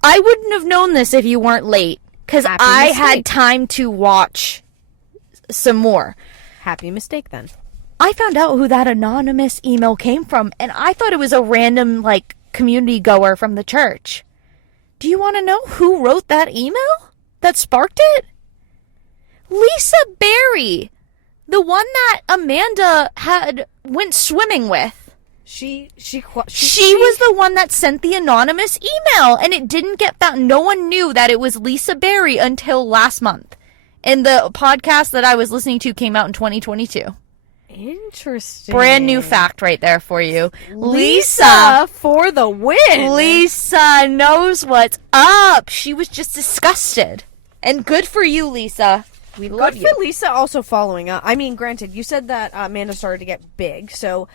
I wouldn't have known this if you weren't late, because I had time to watch some more. Happy mistake, then. I found out who that anonymous email came from, and I thought it was a random, like, community goer from the church. Do you want to know who wrote that email that sparked it? Lisa Berry, the one that Amanda went swimming with. She was the one that sent the anonymous email, and it didn't get found. No one knew that it was Lisa Berry until last month. And the podcast that I was listening to came out in 2022. Interesting. Brand new fact right there for you. Lisa for the win. Lisa knows what's up. She was just disgusted. And good for you, Lisa. We love you. Good for Lisa also following up. I mean, granted, you said that Amanda started to get big, so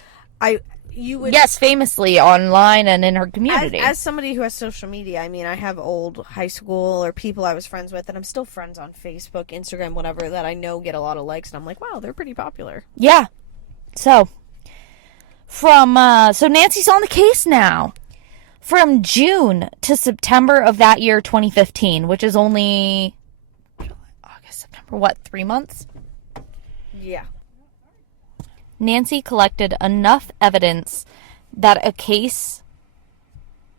you would... Yes, famously online and in her community. As somebody who has social media, I mean, I have old high school or people I was friends with, and I'm still friends on Facebook, Instagram, whatever, that I know get a lot of likes, and I'm like, wow, they're pretty popular. Yeah. So Nancy's on the case now. From June to September of that year, 2015, which is only August, September, 3 months? Yeah. Nancy collected enough evidence that a case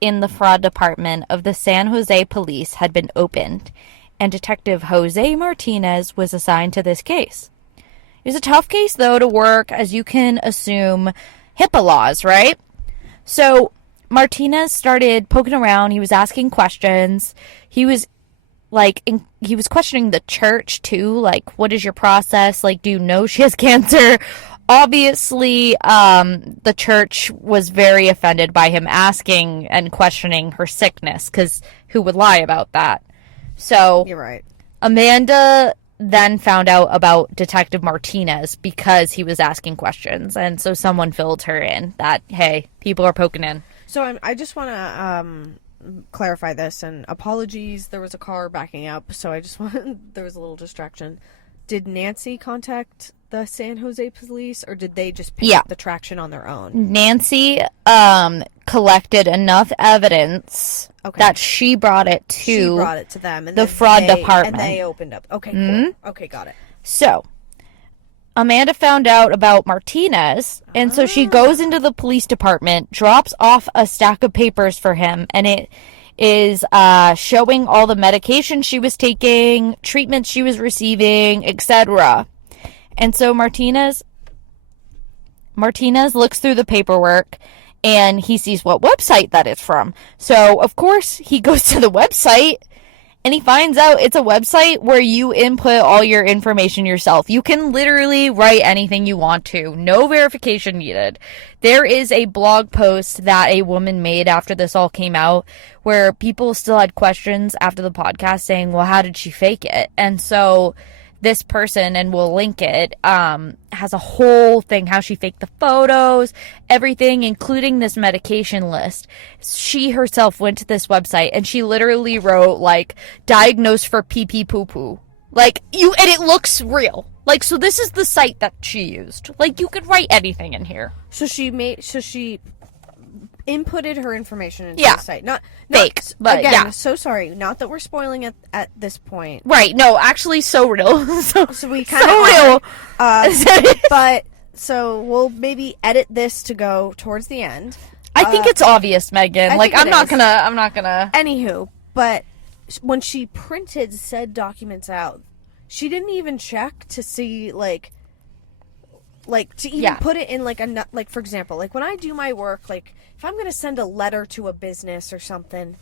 in the fraud department of the San Jose police had been opened, and Detective Jose Martinez was assigned to this case. It was a tough case, though, to work, as you can assume, HIPAA laws, right? So Martinez started poking around. He was asking questions. He was questioning the church, too. Like, what is your process? Like, do you know she has cancer? Obviously, the church was very offended by him asking and questioning her sickness, because who would lie about that? So, you're right. Amanda then found out about Detective Martinez because he was asking questions, and so someone filled her in that, hey, people are poking in. So I just want to clarify this, and apologies, there was a car backing up, so there was a little distraction. Did Nancy contact the San Jose police, or did they just pick up the traction on their own? Nancy collected enough evidence that she brought it to them, and the fraud department. And they opened up. Okay, cool. Okay, got it. So, Amanda found out about Martinez, and so she goes into the police department, drops off a stack of papers for him, and it is showing all the medication she was taking, treatments she was receiving, etc. And so Martinez looks through the paperwork, and he sees what website that is from. So, of course, he goes to the website, and he finds out it's a website where you input all your information yourself. You can literally write anything you want to. No verification needed. There is a blog post that a woman made after this all came out where people still had questions after the podcast saying, well, how did she fake it? And so this person, and we'll link it, has a whole thing, how she faked the photos, everything, including this medication list. She herself went to this website, and she literally wrote, like, diagnosed for pee-pee poo-poo. Like, and it looks real. Like, so this is the site that she used. Like, you could write anything in here. So she inputted her information into the site. Not fake, but again, yeah. So sorry. Not that we're spoiling it at this point. Right. No, actually so real. so we kind of real. But so we'll maybe edit this to go towards the end. I think it's obvious, Megan. I'm not gonna. Anywho, but when she printed said documents out, she didn't even check to see to even put it in like for example, like when I do my work, like if I'm going to send a letter to a business or something,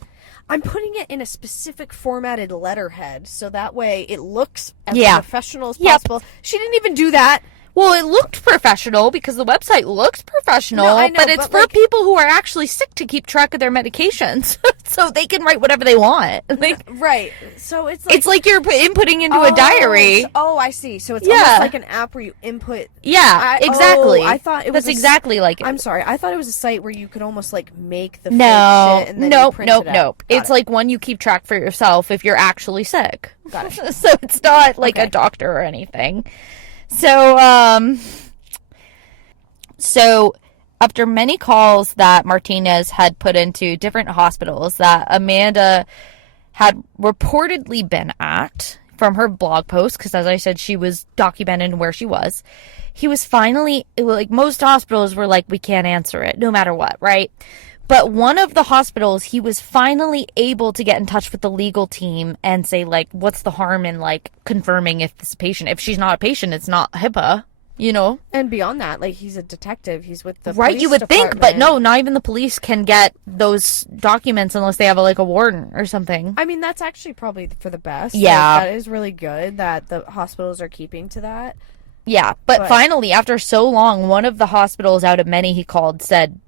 I'm putting it in a specific formatted letterhead so that way it looks as professional as possible. She didn't even do that. Well, it looked professional because the website looked professional, No, I know, but it's but, for like- people who are actually sick to keep track of their medications, so they can write whatever they want. Like, Right. So it's like... it's like you're inputting into a diary. I see. So it's Yeah. almost like an app where you input... Yeah, exactly. I thought it was... That's exactly like it. I'm sorry. I thought it was a site where you could almost, like, make the No, fake shit and then you print it out. It's like one you keep track for yourself if you're actually sick. Got it. So it's not like a Okay. doctor or anything. So, so after many calls that Martinez had put into different hospitals that Amanda had reportedly been at from her blog post, because as I said, she was documenting where she was, he was finally, like, most hospitals were like, we can't answer it, no matter what, right? But one of the hospitals, he was finally able to get in touch with the legal team and say, like, what's the harm in, like, confirming if this patient, if she's not a patient, it's not HIPAA, you know? And beyond that, like, he's a detective. He's with the Right, police you would think, but department. no, not even the police can get those documents unless they have, like, a warrant or something. I mean, that's actually probably for the best. Yeah. Like, that is really good that the hospitals are keeping to that. Yeah, but finally, after so long, one of the hospitals out of many he called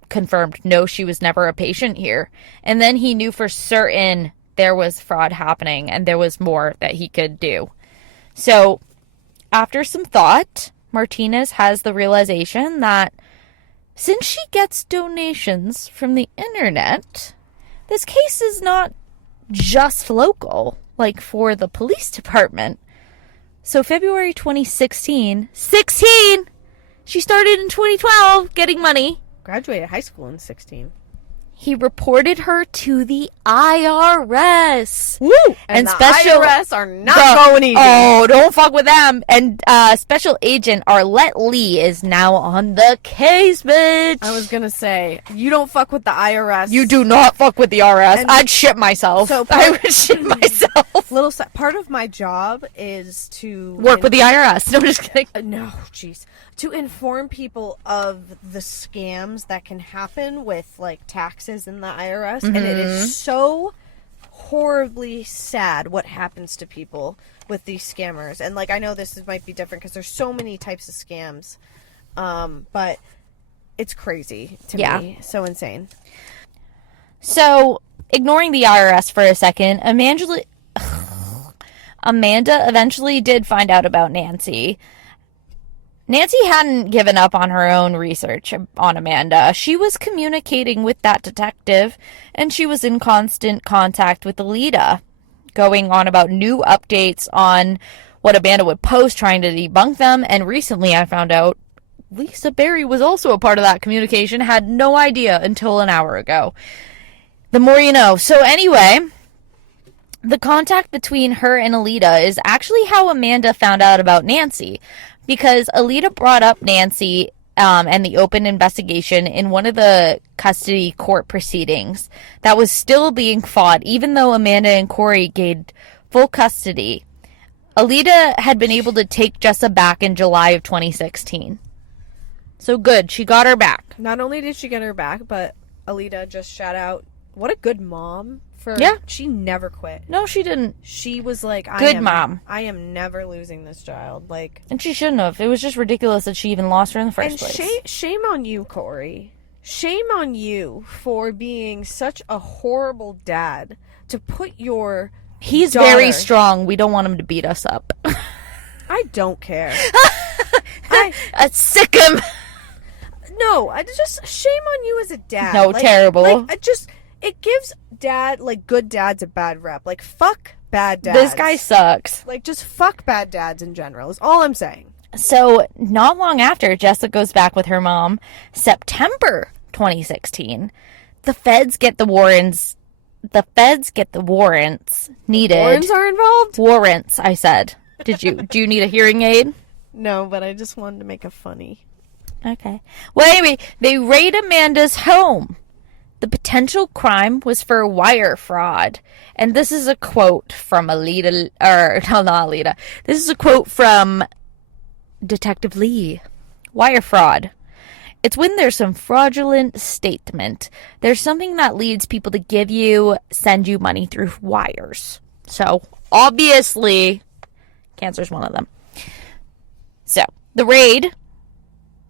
confirmed, no, she was never a patient here. And then he knew for certain there was fraud happening and there was more that he could do. So, after some thought, Martinez has the realization that since she gets donations from the internet, this case is not just local, like for the police department. So February 2016, she started in 2012 getting money. Graduated high school in 16. He reported her to the IRS. Woo! And the special IRS are not going easy. Oh, don't fuck with them. And Special Agent Arlette Lee is now on the case, bitch. I was gonna say, you don't fuck with the IRS. You do not fuck with the IRS. And I'd shit myself. so I would shit myself. Part of my job is to Work with the IRS. No, I'm just kidding. No, jeez. To inform people of the scams that can happen with, like, taxes in the IRS. And it is so horribly sad what happens to people with these scammers. And, like, I know might be different because there's so many types of scams. But it's crazy to me. So insane. So, ignoring the IRS for a second, Amanda eventually did find out about Nancy. Nancy hadn't given up on her own research on Amanda. She was communicating with that detective, and she was in constant contact with Alita, going on about new updates on what Amanda would post, trying to debunk them. And recently I found out Lisa Berry was also a part of that communication, had no idea until an hour ago. The more you know. So anyway, the contact between her and Alita is actually how Amanda found out about Nancy. Because Alita brought up Nancy and the open investigation in one of the custody court proceedings that was still being fought, even though Amanda and Corey gained full custody. Alita had been able to take Jessa back in July of 2016. So good, she got her back. Not only did she get her back, but Alita just shout out, what a good mom. She never quit. No, she didn't. She was like, Mom. I am never losing this child. Like, and she shouldn't have. It was just ridiculous that she even lost her in the first place. Shame on you, Corey. Shame on you for being such a horrible dad to put your He's daughter... very strong. We don't want him to beat us up. I don't care. Sick him. No, I just shame on you as a dad. No, terrible. It gives good dads a bad rep. Like, fuck bad dads. This guy sucks. Like, just fuck bad dads in general is all I'm saying. So, not long after Jessa goes back with her mom, September 2016, the feds get the warrants. The feds get the warrants needed. Warrants are involved? Warrants, I said. Do you need a hearing aid? No, but I just wanted to make a funny. Okay. Well, anyway, they raid Amanda's home. The potential crime was for wire fraud. And this is a quote from Alita, not Alita. This is a quote from Detective Lee. Wire fraud. It's when there's some fraudulent statement. There's something that leads people to send you money through wires. So, obviously, cancer's one of them. So, The raid,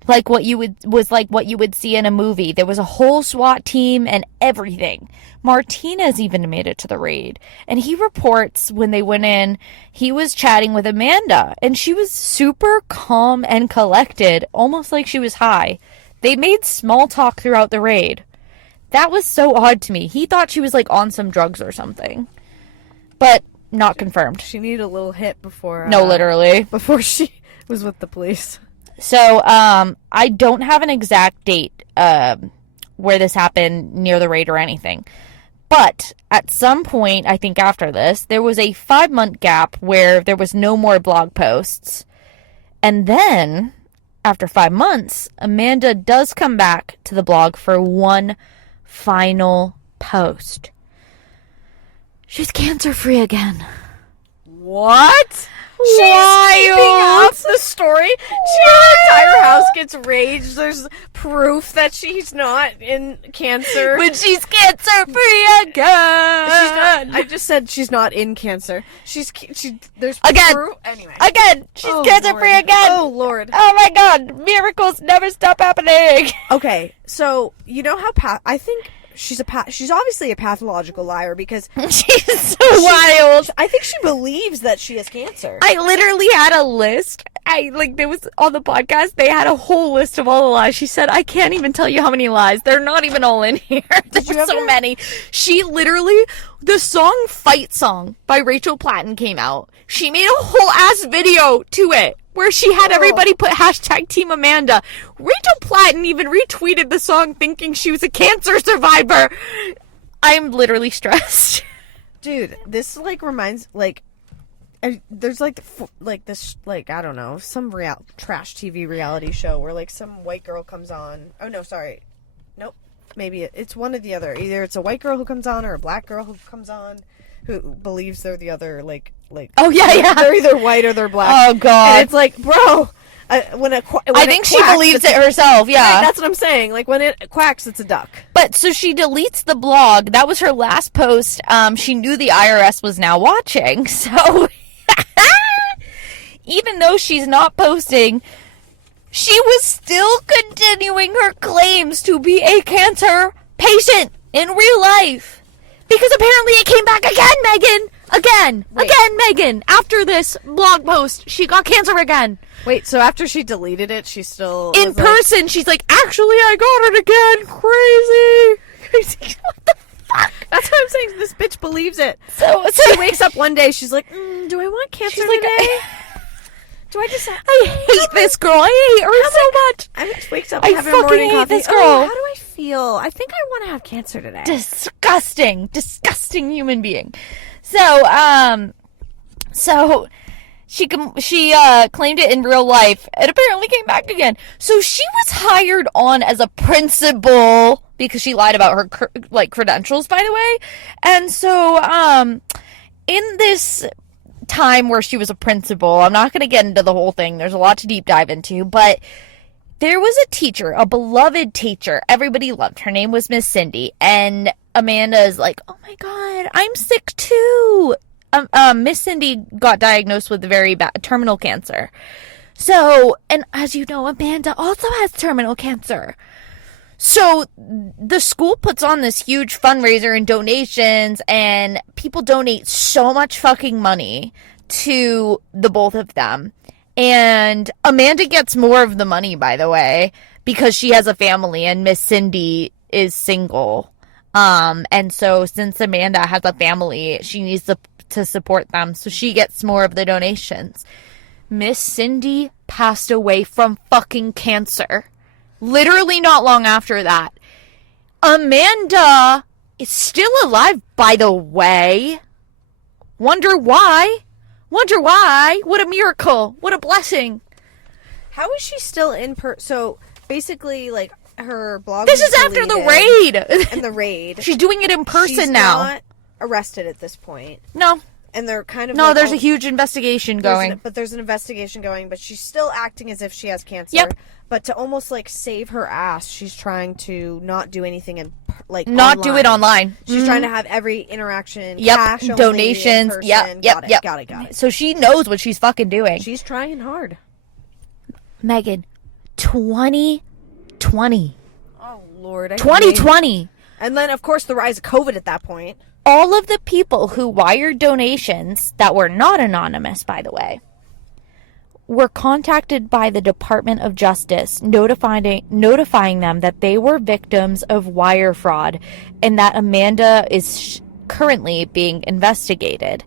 like what you would see in a movie. There was a whole SWAT team and everything. Martinez even made it to the raid. And he reports when they went in, he was chatting with Amanda. And she was super calm and collected, almost like she was high. They made small talk throughout the raid. That was so odd to me. He thought she was like on some drugs or something. But not confirmed. She needed a little hit before... No, literally. Before she was with the police. So, I don't have an exact date where this happened near the raid or anything. But at some point, I think after this, there was a 5-month gap where there was no more blog posts. And then, after 5 months, Amanda does come back to the blog for one final post. She's cancer-free again. What? She's keeping up the story. Her entire house gets raged. There's proof that she's not in cancer. When she's cancer-free again. She's not, I just said she's not in cancer. There's again. Proof. Anyway. Again. She's cancer-free again. Oh, Lord. Oh, my God. Miracles never stop happening. Okay, so you know how I think she's obviously a pathological liar because she's so wild. I think she believes that she has cancer. I literally had a list. There was on the podcast, they had a whole list of all the lies. She said, I can't even tell you how many lies. They're not even all in here. There's so many. She literally, the song Fight Song by Rachel Platten came out. She made a whole ass video to it, where she had everybody put hashtag Team Amanda. Rachel Platten even retweeted the song thinking she was a cancer survivor. I'm literally stressed. Dude, this reminds there's this I don't know, some trash TV reality show where some white girl comes on. Oh no, sorry. Nope. Maybe it's one or the other. Either it's a white girl who comes on or a black girl who comes on who believes they're the other oh yeah. They're either white or they're black. Oh god. And it's bro, I think she believes it herself, yeah. Right, that's what I'm saying. When it quacks, it's a duck. But, so she deletes the blog. That was her last post. She knew the IRS was now watching. So, even though she's not posting, she was still continuing her claims to be a cancer patient in real life. Because apparently it came back again, Megan! Again, Megan! After this blog post, she got cancer again. Wait, so after she deleted it, she still... In person, she's like, actually, I got it again. Crazy. What the fuck? That's what I'm saying. This bitch believes it. So she wakes up one day, she's like, do I want cancer today? Do I just... I hate this girl. I hate her so much. I just wakes up I and have a morning fucking hate coffee. this girl. Oh, how do I feel? I think I want to have cancer today. Disgusting human being. So she claimed it in real life and apparently came back again. So she was hired on as a principal because she lied about her credentials, by the way. And so in this time where she was a principal, I'm not going to get into the whole thing. There's a lot to deep dive into, but there was a teacher, a beloved teacher. Everybody loved. Her name was Miss Cindy. And Amanda is like, oh my God, I'm sick too. Miss Cindy got diagnosed with very bad terminal cancer. So, and as you know, Amanda also has terminal cancer. So the school puts on this huge fundraiser and donations, and people donate so much fucking money to the both of them. And Amanda gets more of the money, by the way, because she has a family and Miss Cindy is single. And so since Amanda has a family, she needs to support them. So she gets more of the donations. Miss Cindy passed away from fucking cancer. Literally not long after that. Amanda is still alive, by the way. Wonder why? What a miracle. What a blessing. How is she still in So, basically, her blog This is after the raid. And the raid. She's doing it in person She's now. Not arrested at this point. No. And they're kind of... No, there's a huge investigation going. There's an investigation going, but she's still acting as if she has cancer. Yep. But to almost, save her ass, she's trying to not do anything not do it online. She's trying to have every interaction, yep, cash only, donations, in person. Yep. Got it. So she knows what she's fucking doing. She's trying hard. Megan, 2020. Oh, Lord. 2020. And then, of course, the rise of COVID at that point. All of the people who wired donations that were not anonymous, by the way, were contacted by the Department of Justice, notifying them that they were victims of wire fraud and that Amanda is currently being investigated.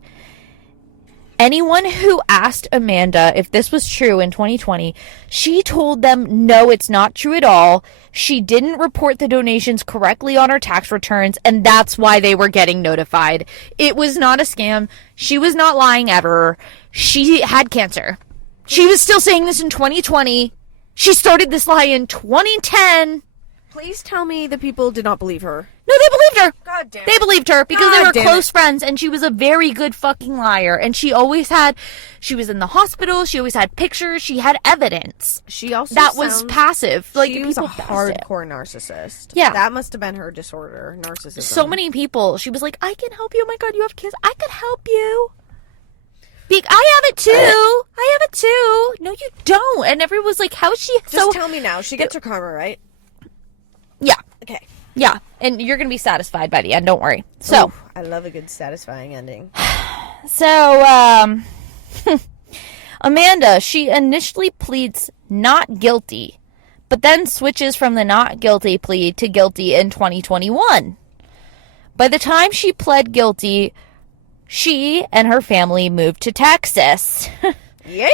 Anyone who asked Amanda if this was true in 2020, she told them, no, it's not true at all. She didn't report the donations correctly on her tax returns, and that's why they were getting notified. It was not a scam. She was not lying ever. She had cancer. She was still saying this in 2020. She started this lie in 2010. Please tell me the people did not believe her. No, they believed her. God damn it. They believed her because they were close friends, and she was a very good fucking liar. And she was in the hospital. She always had pictures. She had evidence. She also was passive. Like, she was a hardcore narcissist. Yeah. That must have been her disorder, narcissism. So many people. She was like, I can help you. Oh my God, you have kids. I could help you. I have it too. I have it too. No, you don't. And everyone was like, how is she Just tell me now. She gets her karma, right? Yeah. Okay. Yeah. And you're going to be satisfied by the end. Don't worry. So. Ooh, I love a good satisfying ending. So, Amanda, she initially pleads not guilty, but then switches from the not guilty plea to guilty in 2021. By the time she pled guilty, she and her family moved to Texas. Yeah.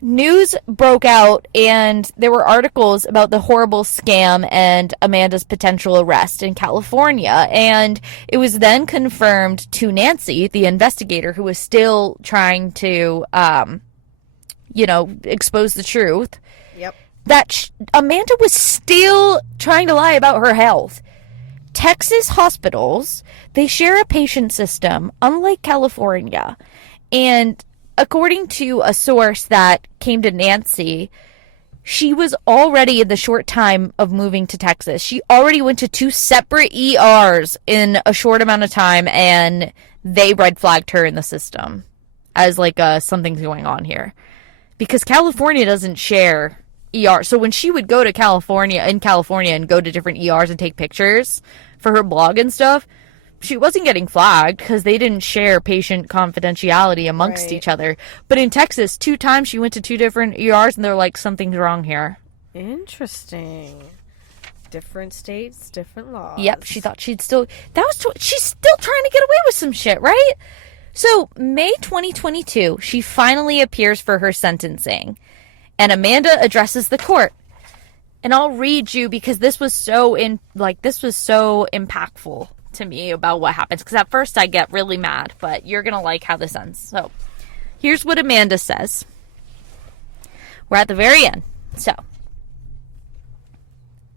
News broke out, and there were articles about the horrible scam and Amanda's potential arrest in California. And it was then confirmed to Nancy, the investigator, who was still trying to, expose the truth. Yep. That Amanda was still trying to lie about her health. Texas hospitals, they share a patient system, unlike California. And according to a source that came to Nancy, she was already, in the short time of moving to Texas, she already went to 2 separate ERs in a short amount of time, and they red flagged her in the system as like something's going on here. Because California doesn't share ER. So when she would go to California and go to different ERs and take pictures for her blog and stuff, she wasn't getting flagged because they didn't share patient confidentiality amongst each other. But in Texas, 2 times she went to 2 different ERs and they're like, something's wrong here. Interesting. Different states, different laws. Yep, she thought she's still trying to get away with some shit, right? So May 2022, she finally appears for her sentencing. And Amanda addresses the court. And I'll read you because this was so impactful to me about what happens. Because at first I get really mad, but you're going to like how this ends. So here's what Amanda says. We're at the very end. So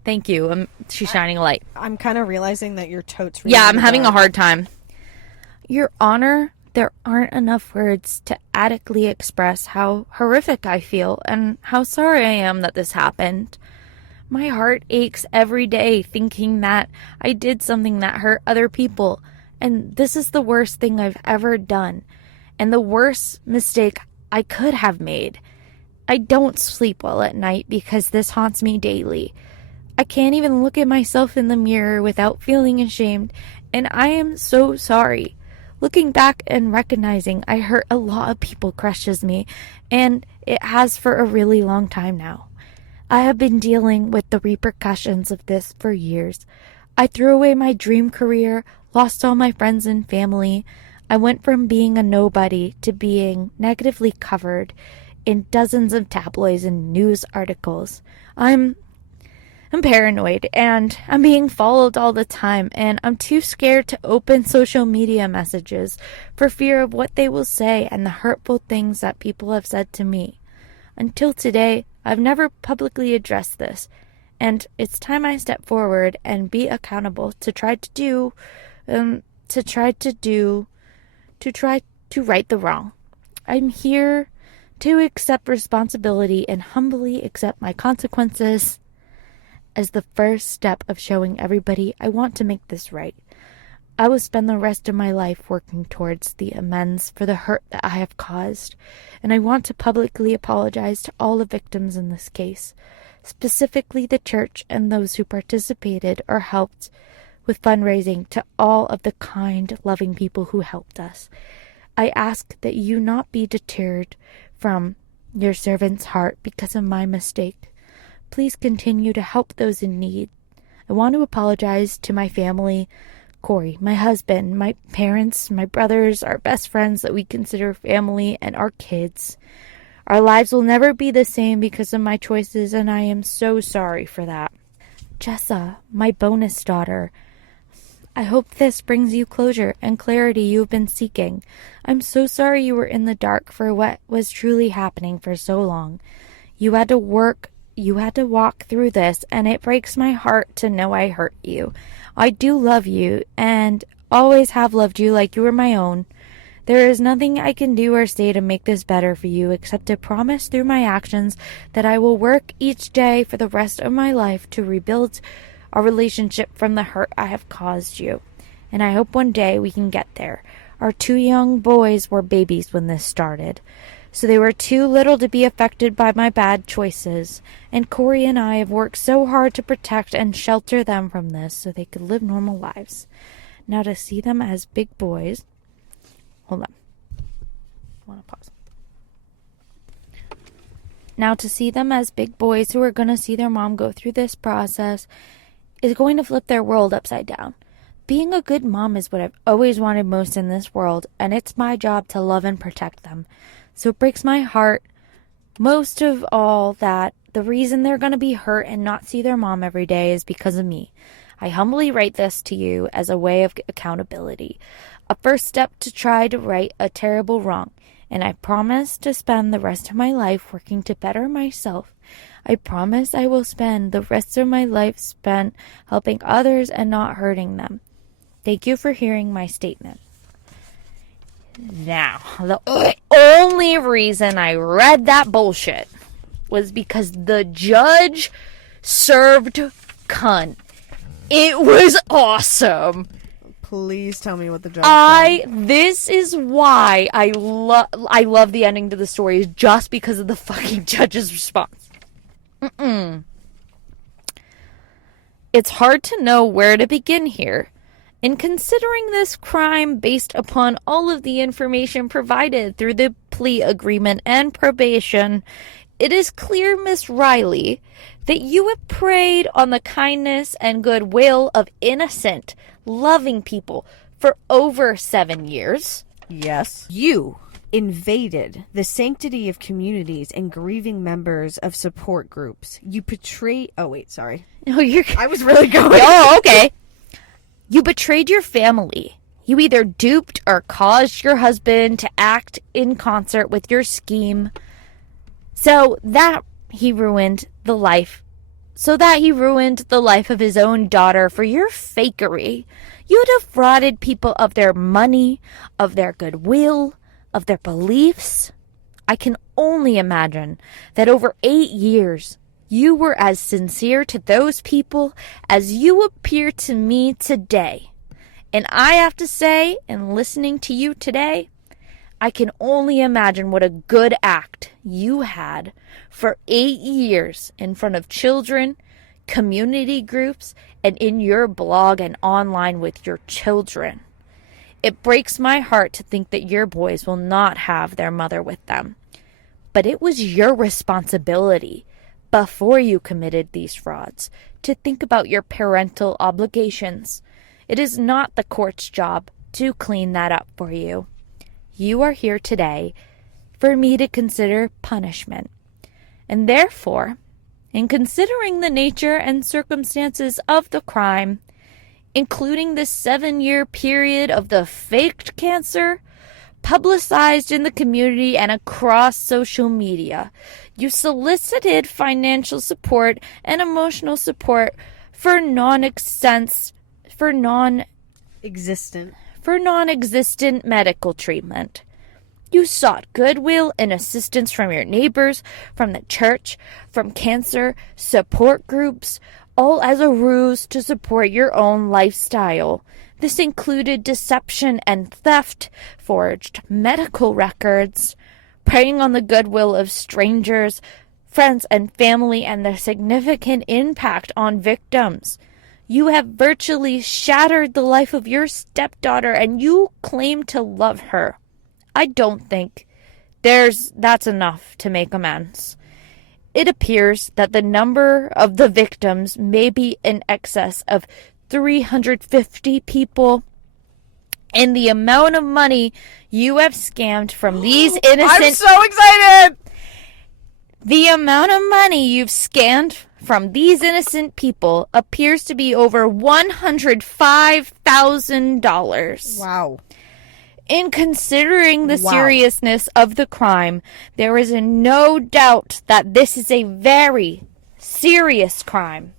thank you. She's shining a light. I'm kind of realizing that your totes. Yeah, I'm having a hard time. Your Honor, there aren't enough words to adequately express how horrific I feel and how sorry I am that this happened. My heart aches every day thinking that I did something that hurt other people, and this is the worst thing I've ever done, and the worst mistake I could have made. I don't sleep well at night because this haunts me daily. I can't even look at myself in the mirror without feeling ashamed, and I am so sorry. Looking back and recognizing I hurt a lot of people crushes me, and it has for a really long time now. I have been dealing with the repercussions of this for years. I threw away my dream career, lost all my friends and family. I went from being a nobody to being negatively covered in dozens of tabloids and news articles. I'm paranoid, and I'm being followed all the time, and I'm too scared to open social media messages for fear of what they will say and the hurtful things that people have said to me. Until today, I've never publicly addressed this, and it's time I step forward and be accountable to try to right the wrong. I'm here to accept responsibility and humbly accept my consequences as the first step of showing everybody I want to make this right. I will spend the rest of my life working towards the amends for the hurt that I have caused, and I want to publicly apologize to all the victims in this case, specifically the church and those who participated or helped with fundraising, to all of the kind, loving people who helped us. I ask that you not be deterred from your servant's heart because of my mistake. Please continue to help those in need. I want to apologize to my family, Corey, my husband, my parents, my brothers, our best friends that we consider family, and our kids. Our lives will never be the same because of my choices, and I am so sorry for that. Jessa, my bonus daughter, I hope this brings you closure and clarity you've been seeking. I'm so sorry you were in the dark for what was truly happening for so long. You had to walk through this, and it breaks my heart to know I hurt you. I do love you, and always have loved you like you were my own. There is nothing I can do or say to make this better for you except to promise through my actions that I will work each day for the rest of my life to rebuild our relationship from the hurt I have caused you. And I hope one day we can get there. Our 2 young boys were babies when this started, so they were too little to be affected by my bad choices. And Corey and I have worked so hard to protect and shelter them from this so they could live normal lives. Now to see them as big boys... Hold on. I want to pause. Now to see them as big boys who are going to see their mom go through this process is going to flip their world upside down. Being a good mom is what I've always wanted most in this world, and it's my job to love and protect them. So it breaks my heart most of all that the reason they're going to be hurt and not see their mom every day is because of me. I humbly write this to you as a way of accountability, a first step to try to right a terrible wrong, and I promise to spend the rest of my life working to better myself. I promise I will spend the rest of my life spent helping others and not hurting them. Thank you for hearing my statement. Now, the only reason I read that bullshit was because the judge served cunt. It was awesome. Please tell me what the judge said. This is why I love the ending to the story, is just because of the fucking judge's response. It's hard to know where to begin here. In considering this crime based upon all of the information provided through the plea agreement and probation, it is clear, Miss Riley, that you have preyed on the kindness and goodwill of innocent, loving people for over 7 years. Yes. You invaded the sanctity of communities and grieving members of support groups. You betrayed... Oh, wait, sorry. No, I was really going... Oh, okay. You betrayed your family. You either duped or caused your husband to act in concert with your scheme so that he ruined the life of his own daughter for your fakery. You defrauded people of their money, of their goodwill, of their beliefs. I can only imagine that over 8 years, you were as sincere to those people as you appear to me today. And I have to say, in listening to you today, I can only imagine what a good act you had for 8 years in front of children, community groups, and in your blog and online with your children. It breaks my heart to think that your boys will not have their mother with them. But it was your responsibility, before you committed these frauds, to think about your parental obligations. It is not the court's job to clean that up for you. You are here today for me to consider punishment. And therefore, in considering the nature and circumstances of the crime, including the 7-year period of the faked cancer, publicized in the community and across social media, you solicited financial support and emotional support for non-existent medical treatment. You sought goodwill and assistance from your neighbors, from the church, from cancer support groups, all as a ruse to support your own lifestyle. This included deception and theft, forged medical records, preying on the goodwill of strangers, friends, and family, and the significant impact on victims. You have virtually shattered the life of your stepdaughter, and you claim to love her. I don't think that's enough to make amends. It appears that the number of the victims may be in excess of 350 people, and the amount of money you have scammed from these innocent... I'm so excited! The amount of money you've scammed from these innocent people appears to be over $105,000. Wow. In considering the seriousness of the crime, there is no doubt that this is a very serious crime.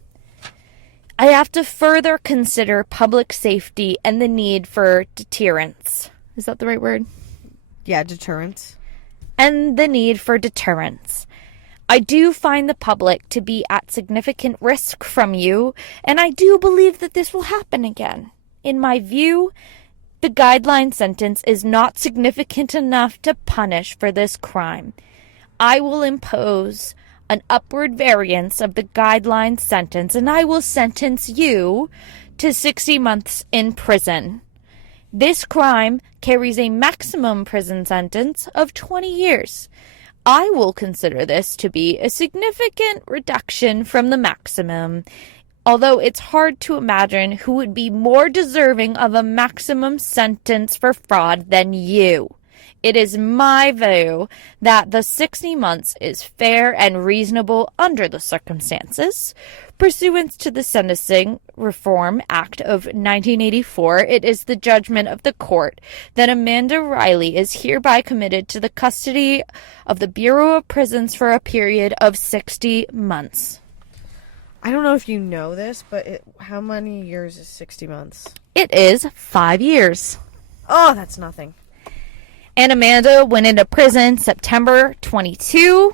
I have to further consider public safety and the need for deterrence. Is that the right word? Yeah, deterrence. And the need for deterrence. I do find the public to be at significant risk from you, and I do believe that this will happen again. In my view, the guideline sentence is not significant enough to punish for this crime. I will impose an upward variance of the guideline sentence, and I will sentence you to 60 months in prison. This crime carries a maximum prison sentence of 20 years. I will consider this to be a significant reduction from the maximum, although it's hard to imagine who would be more deserving of a maximum sentence for fraud than you. It is my view that the 60 months is fair and reasonable under the circumstances. Pursuant to the Sentencing Reform Act of 1984, it is the judgment of the court that Amanda Riley is hereby committed to the custody of the Bureau of Prisons for a period of 60 months. I don't know if you know this, but how many years is 60 months? It is 5 years. Oh, that's nothing. And Amanda went into prison September 22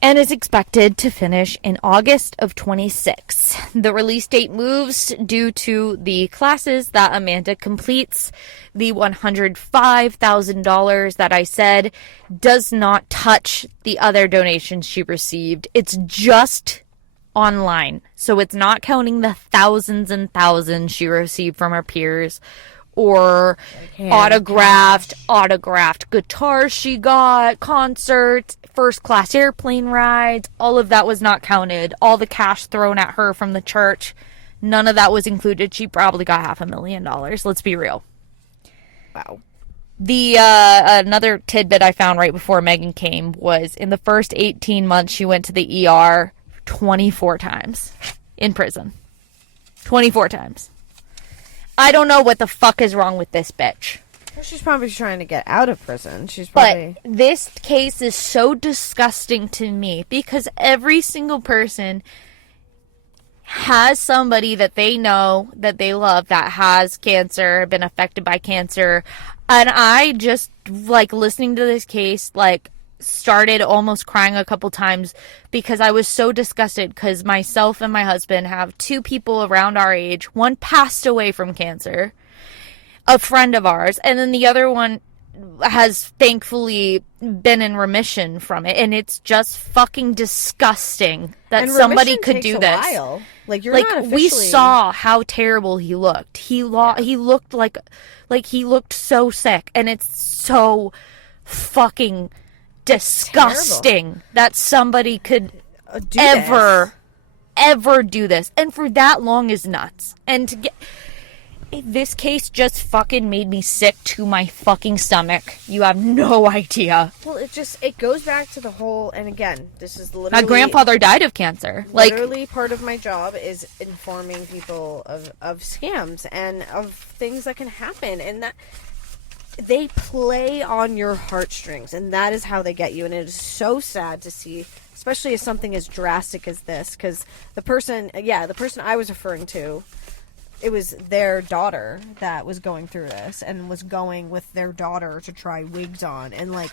and is expected to finish in August of 26. The release date moves due to the classes that Amanda completes. The $105,000 that I said does not touch the other donations she received. It's just online. So it's not counting the thousands and thousands she received from her peers, or autographed guitars she got, concerts, first class airplane rides. All of that was not counted. All the cash thrown at her from the church, none of that was included. She probably got $500,000. Let's be real. Wow. The another tidbit I found right before Megan came was in the first 18 months she went to the ER 24 times in prison. 24 times. I don't know what the fuck is wrong with this bitch. Well, she's probably trying to get out of prison. But this case is so disgusting to me because every single person has somebody that they know, that they love, that has cancer, been affected by cancer. And I just, listening to this case, started almost crying a couple times because I was so disgusted because myself and my husband have two people around our age. One passed away from cancer, a friend of ours, and then the other one has thankfully been in remission from it, and it's just fucking disgusting that somebody could do this. While. You're not officially... we saw how terrible he looked. He looked like he looked so sick, and it's so fucking disgusting that somebody could ever do this, and for that long is nuts. And to get this case just fucking made me sick to my fucking stomach. You have no idea. Well, it goes back to the whole, and again, this is literally... My grandfather died of cancer. Literally part of my job is informing people of scams and of things that can happen, and that they play on your heartstrings, and that is how they get you. And it is so sad to see, especially as something as drastic as this, because the person I was referring to, it was their daughter that was going through this and was going with their daughter to try wigs on, and how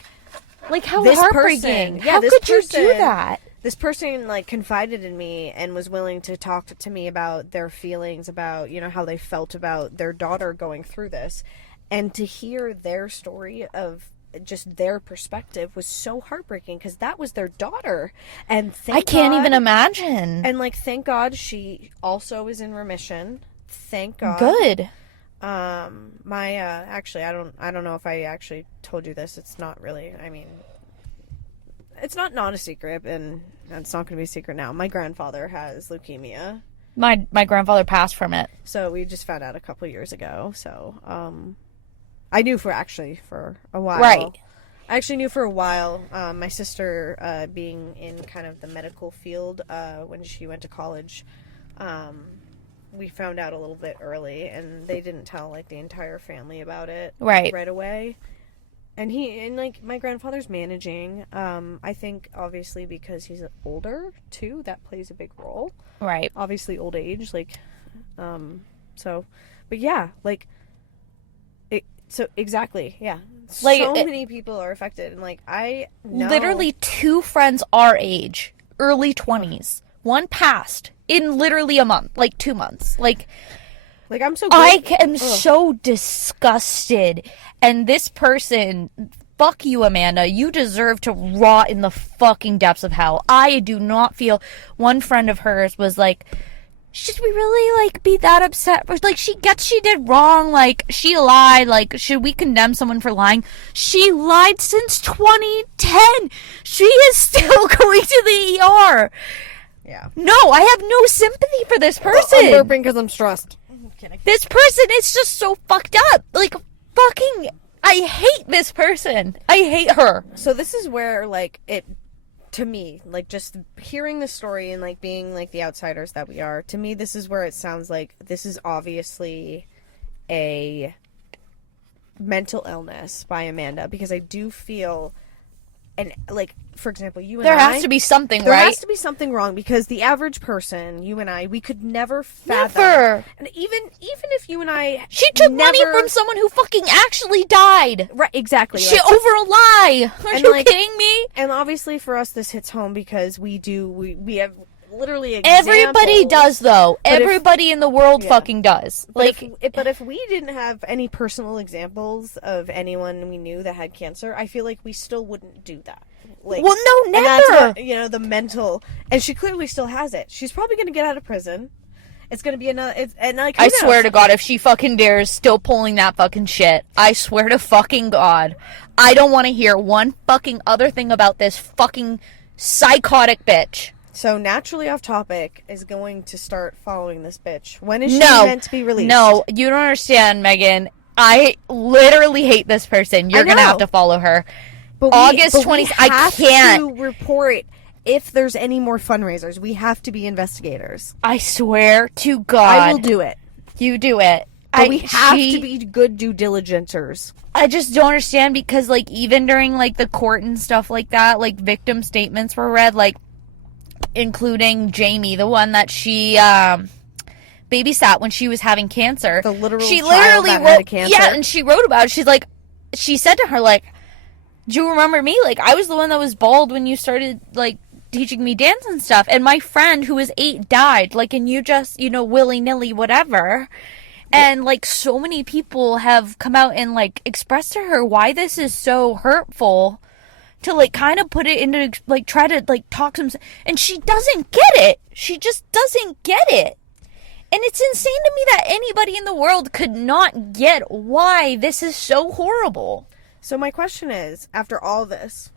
heartbreaking. How could you do that? this person like confided in me and was willing to talk to me about their feelings, about, you know, how they felt about their daughter going through this, and to hear their story of just their perspective was so heartbreaking, because that was their daughter. And I can't even imagine. And like, thank God she also is in remission. Thank God. Good. Actually, I don't know if I actually told you this. It's not really, I mean, it's not a secret, and it's not going to be a secret now. My grandfather has leukemia. My grandfather passed from it. So we just found out a couple years ago. So, I knew for a while. Right. I actually knew for a while. My sister, being in kind of the medical field, when she went to college, we found out a little bit early, and they didn't tell like the entire family about it right away. And like my grandfather's managing. I think obviously because he's older too, that plays a big role. Right. Obviously old age, like, so, but yeah, like, so exactly, yeah. Like, so many people are affected, and like, I know. Literally 2 friends our age, early 20s. One passed in literally a month, like 2 months. Like I'm so I am so disgusted. And this person, fuck you, Amanda. You deserve to rot in the fucking depths of hell. I do not feel. One friend of hers was like, should we really, like, be that upset? Like, she gets she did wrong. Like, she lied. Like, should we condemn someone for lying? She lied since 2010. She is still going to the ER. Yeah. No, I have no sympathy for this person. I'm burping because I'm stressed. I'm kidding. This person is just so fucked up. Like, fucking, I hate this person. I hate her. So this is where, like, to me, like, just hearing the story and, like, being, like, the outsiders that we are, to me, this is where it sounds like this is obviously a mental illness by Amanda, because I do feel, and, like, for example, you and There has to be something, right? There has to be something wrong, because the average person, you and I, we could never fathom. Never. And even if you and I, she took money from someone who fucking actually died. Right, exactly. She over a lie. Are you kidding me? And obviously for us, this hits home because we have literally examples. Everybody does, though. Everybody in the world fucking does. But if we didn't have any personal examples of anyone we knew that had cancer, I feel like we still wouldn't do that. Like, well, no, never. And that's what, you know, the mental, and she clearly still has it. She's probably going to get out of prison. It's going to be another. And like, I swear to God, if she fucking dares still pulling that fucking shit, I swear to fucking God, I don't want to hear one fucking other thing about this fucking psychotic bitch. So Naturally Off Topic is going to start following this bitch. When is she meant to be released? No, you don't understand, Megan. I literally hate this person. You're going to have to follow her. But August 20th, I can't. We have to report if there's any more fundraisers. We have to be investigators. I swear to God. I will do it. You do it. But we have to be good due diligenters. I just don't understand, because, like, even during, like, the court and stuff like that, like, victim statements were read, like, including Jamie, the one that she babysat when she was having cancer. The literal she child that had cancer. Yeah, and she wrote about it. She's like, she said to her, like, do you remember me? Like, I was the one that was bald when you started, like, teaching me dance and stuff. And my friend who was 8 died. Like, and you just, you know, willy-nilly whatever. And, like, so many people have come out and, like, expressed to her why this is so hurtful, to, like, kind of put it into, like, try to, like, talk some... And she doesn't get it. She just doesn't get it. And it's insane to me that anybody in the world could not get why this is so horrible. So my question is, after all this,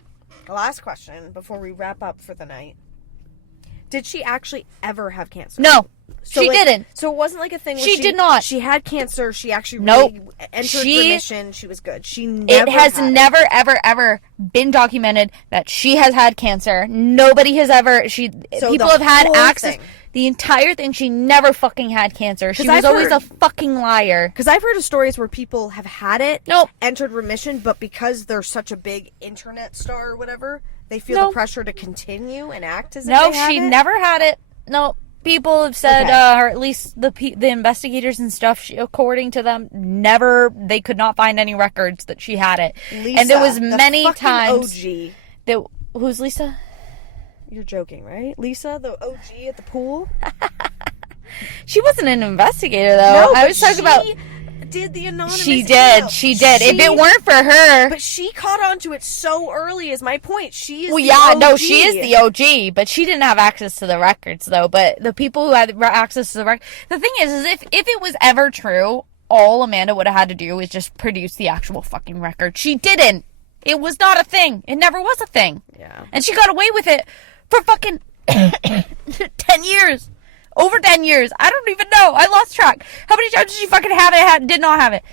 the last question before we wrap up for the night, did she actually ever have cancer? No, so, she didn't. So it wasn't like a thing where she did not. She had cancer. She actually really entered remission. She was good. She never. It has never, ever, ever been documented that she has had cancer. Nobody has ever. People have had access. The entire thing, she never fucking had cancer. She was always a fucking liar. Because I've heard of stories where people have had it, nope, entered remission, but because they're such a big internet star or whatever, they feel the pressure to continue and act as if they have it. No, she never had it. No, people have said, or at least the investigators and stuff, according to them, they could not find any records that she had it. Lisa, and there was many times. OG. Who's Lisa? You're joking, right? Lisa, the OG at the pool? She wasn't an investigator, though. No, I was talking about... did the anonymous She email. did. If it weren't for her... But she caught on to it so early, is my point. She is the OG. No, she is the OG, but she didn't have access to the records, though. But the people who had access to the records... The thing is if it was ever true, all Amanda would have had to do was just produce the actual fucking record. She didn't. It was not a thing. It never was a thing. Yeah. And she got away with it for fucking 10 years. Over 10 years. I don't even know. I lost track. How many times did she fucking have it, did not have it?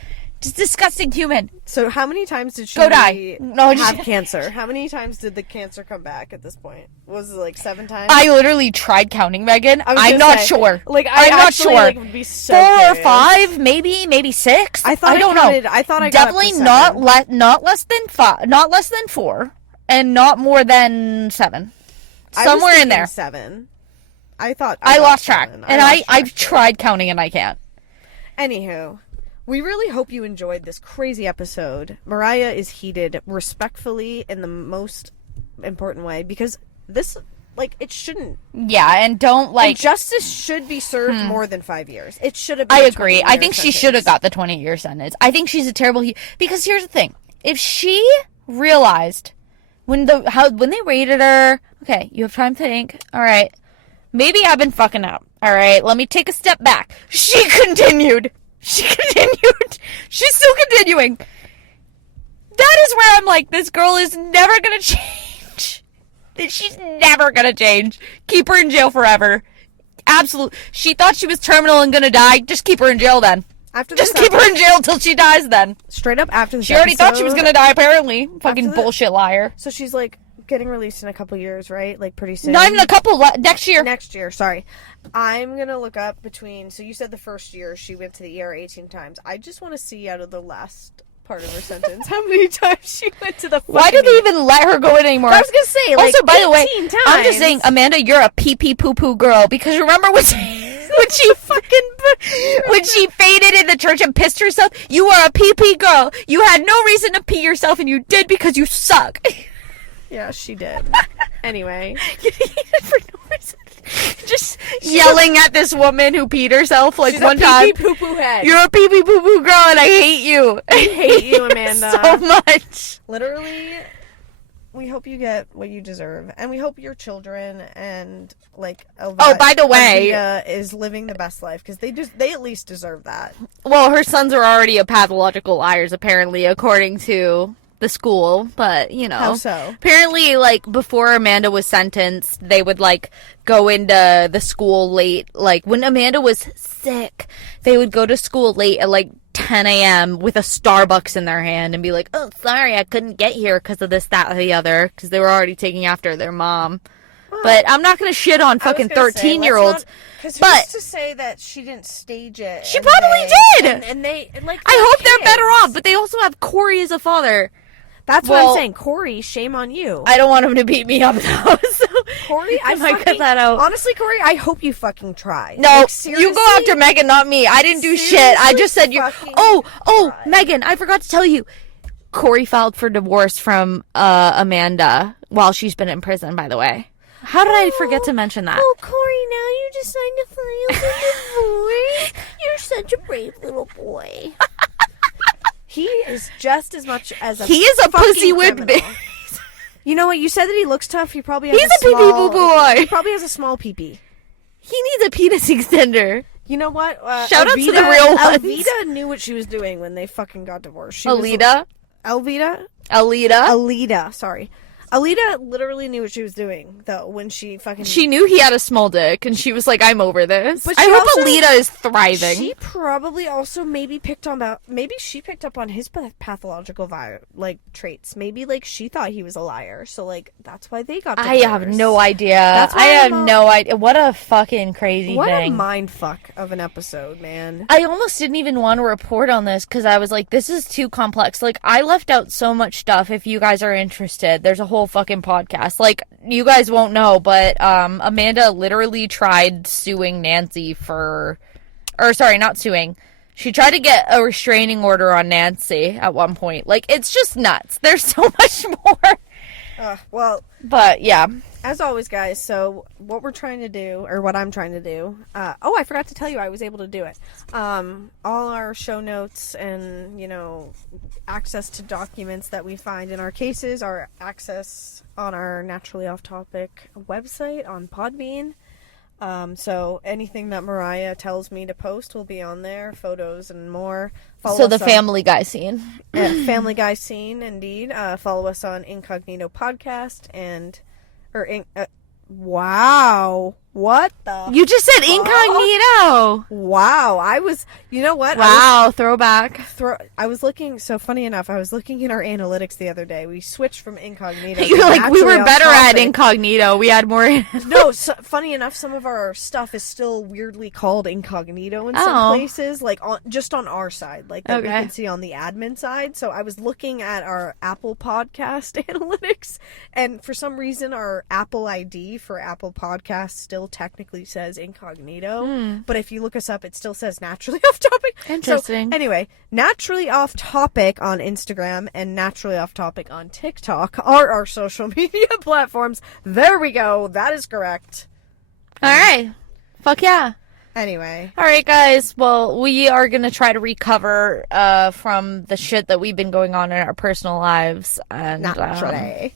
Just disgusting human. So how many times did she go die? No, have cancer? How many times did the cancer come back at this point? Was it like 7 times? I literally tried counting, Megan. I'm not sure. Like, I'm not sure. Like, would be so 4 or curious. 5, maybe 6. I don't know. I thought I definitely got not less than 5, not less than 4, and not more than 7. Somewhere in there. 7. I lost track, and I've tried counting and I can't. Anywho, we really hope you enjoyed this crazy episode. Mariah is heated respectfully in the most important way because this, like, it shouldn't. Yeah, and don't, like... And justice should be served more than 5 years. It should have been I agree. I think she sentence. should have got the 20-year sentence. I think she's a terrible... Because here's the thing. If she realized when they raided her... Okay, you have time to think. All right. Maybe I've been fucking up. All right, let me take a step back. She continued. She's still continuing. That is where I'm like, this girl is never going to change. She's never going to change. Keep her in jail forever. Absolutely. She thought she was terminal and going to die. Just keep her in jail then. Just keep her in jail till she dies then. Straight up after this She already thought she was going to die, apparently. Fucking bullshit liar. So she's like... getting released in a couple years, right? Like pretty soon. Not even a couple. Next year. Next year, sorry. I'm gonna look up between. So you said the first year she went to the ER 18 times. I just want to see out of the last part of her sentence how many times she went to the. Why did they even let her go in anymore? I was gonna say. Like, also, by the way, times. I'm just saying, Amanda, you're a pee pee poo poo girl because remember when she fainted in the church and pissed herself. You are a pee pee girl. You had no reason to pee yourself, and you did because you suck. Yeah, she did. Anyway. For no reason. Just yelling at this woman who peed herself like one time. She's a pee-pee-poo-poo head. You're a pee-pee-poo-poo girl and I hate you. I hate you, Amanda. So much. Literally, we hope you get what you deserve. And we hope your children and, like, by the way, Alvita is living the best life. Because they at least deserve that. Well, her sons are already pathological liars, apparently, according to... the school, but you know, how so? Apparently, like before Amanda was sentenced, they would like go into the school late. Like when Amanda was sick, they would go to school late at like 10 a.m. with a Starbucks in their hand and be like, "Oh, sorry, I couldn't get here because of this, that, or the other," because they were already taking after their mom. But I'm not gonna shit on fucking 13-year-olds. But who's to say that she didn't stage it? She probably did. And they like. I hope they're better off. But they also have Corey as a father. That's what I'm saying. Corey, shame on you. I don't want him to beat me up, though. So Corey, I might cut that out. Honestly, Corey, I hope you fucking try. No, like, you go after Megan, not me. I didn't do shit. I just said you. Oh, Megan, I forgot to tell you. Corey filed for divorce from Amanda while she's been in prison, by the way. How did I forget to mention that? Oh, Corey, now you decided to file for divorce. You're such a brave little boy. He is just as much as a. He is a pussy with me. You know what? You said that he looks tough. He probably has He's a pee-pee boo boy. He probably has a small pee-pee. He needs a penis extender. You know what? Shout out to the real ones. Alvita knew what she was doing when they fucking got divorced. Alita? Alita, sorry. Alita literally knew what she was doing, though, when she fucking... She knew he had a small dick, and she was like, I'm over this. But I hope Alita is thriving. She probably also maybe picked on... Maybe she picked up on his pathological, traits. Maybe, like, she thought he was a liar, so, like, that's why they got divorced. I have no idea. I have no idea. What a fucking crazy thing. What a mind fuck of an episode, man. I almost didn't even want to report on this, because I was like, this is too complex. Like, I left out so much stuff. If you guys are interested, there's a whole fucking podcast. Like, you guys won't know, but Amanda literally tried suing Nancy not suing. She tried to get a restraining order on Nancy at one point. Like, it's just nuts. There's so much more. Well, but yeah. as always, guys, so what we're trying to do, or what I'm trying to do, I forgot to tell you I was able to do it. All our show notes and, access to documents that we find in our cases are access on our Naturally Off Topic website on Podbean. So anything that Mariah tells me to post will be on there, photos and more. So the Family Guy scene. Family Guy scene, indeed. Follow us on Incognito Podcast wow. What the? You just said incognito. Wow. You know what? Wow, throwback. I was looking, so funny enough, I was looking in our analytics the other day. We switched from incognito. You're like, we were better at incognito. We had more. No, funny enough, some of our stuff is still weirdly called incognito in some places, like just on our side, like that we can see on the admin side. So I was looking at our Apple Podcast analytics, and for some reason, our Apple ID for Apple Podcasts still technically says incognito, but if you look us up, it still says Naturally Off Topic. Interesting. So, anyway, Naturally Off Topic on Instagram and Naturally Off Topic on TikTok are our social media platforms. There we go. That is correct. All right. Fuck yeah. Anyway. All right, guys. Well, we are going to try to recover from the shit that we've been going on in our personal lives. And, naturally.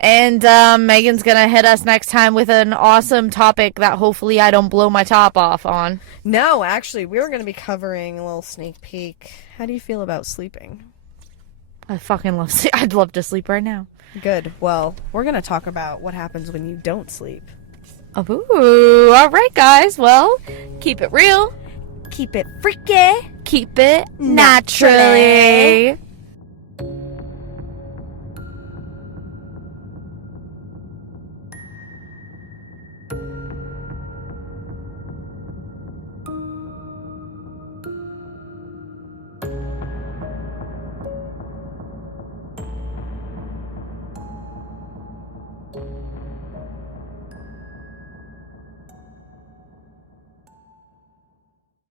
And Megan's going to hit us next time with an awesome topic that hopefully I don't blow my top off on. No, actually, we're going to be covering a little sneak peek. How do you feel about sleeping? I fucking love sleep. I'd love to sleep right now. Good. Well, we're going to talk about what happens when you don't sleep. Ooh, all right, guys. Well, keep it real. Keep it freaky. Keep it naturally.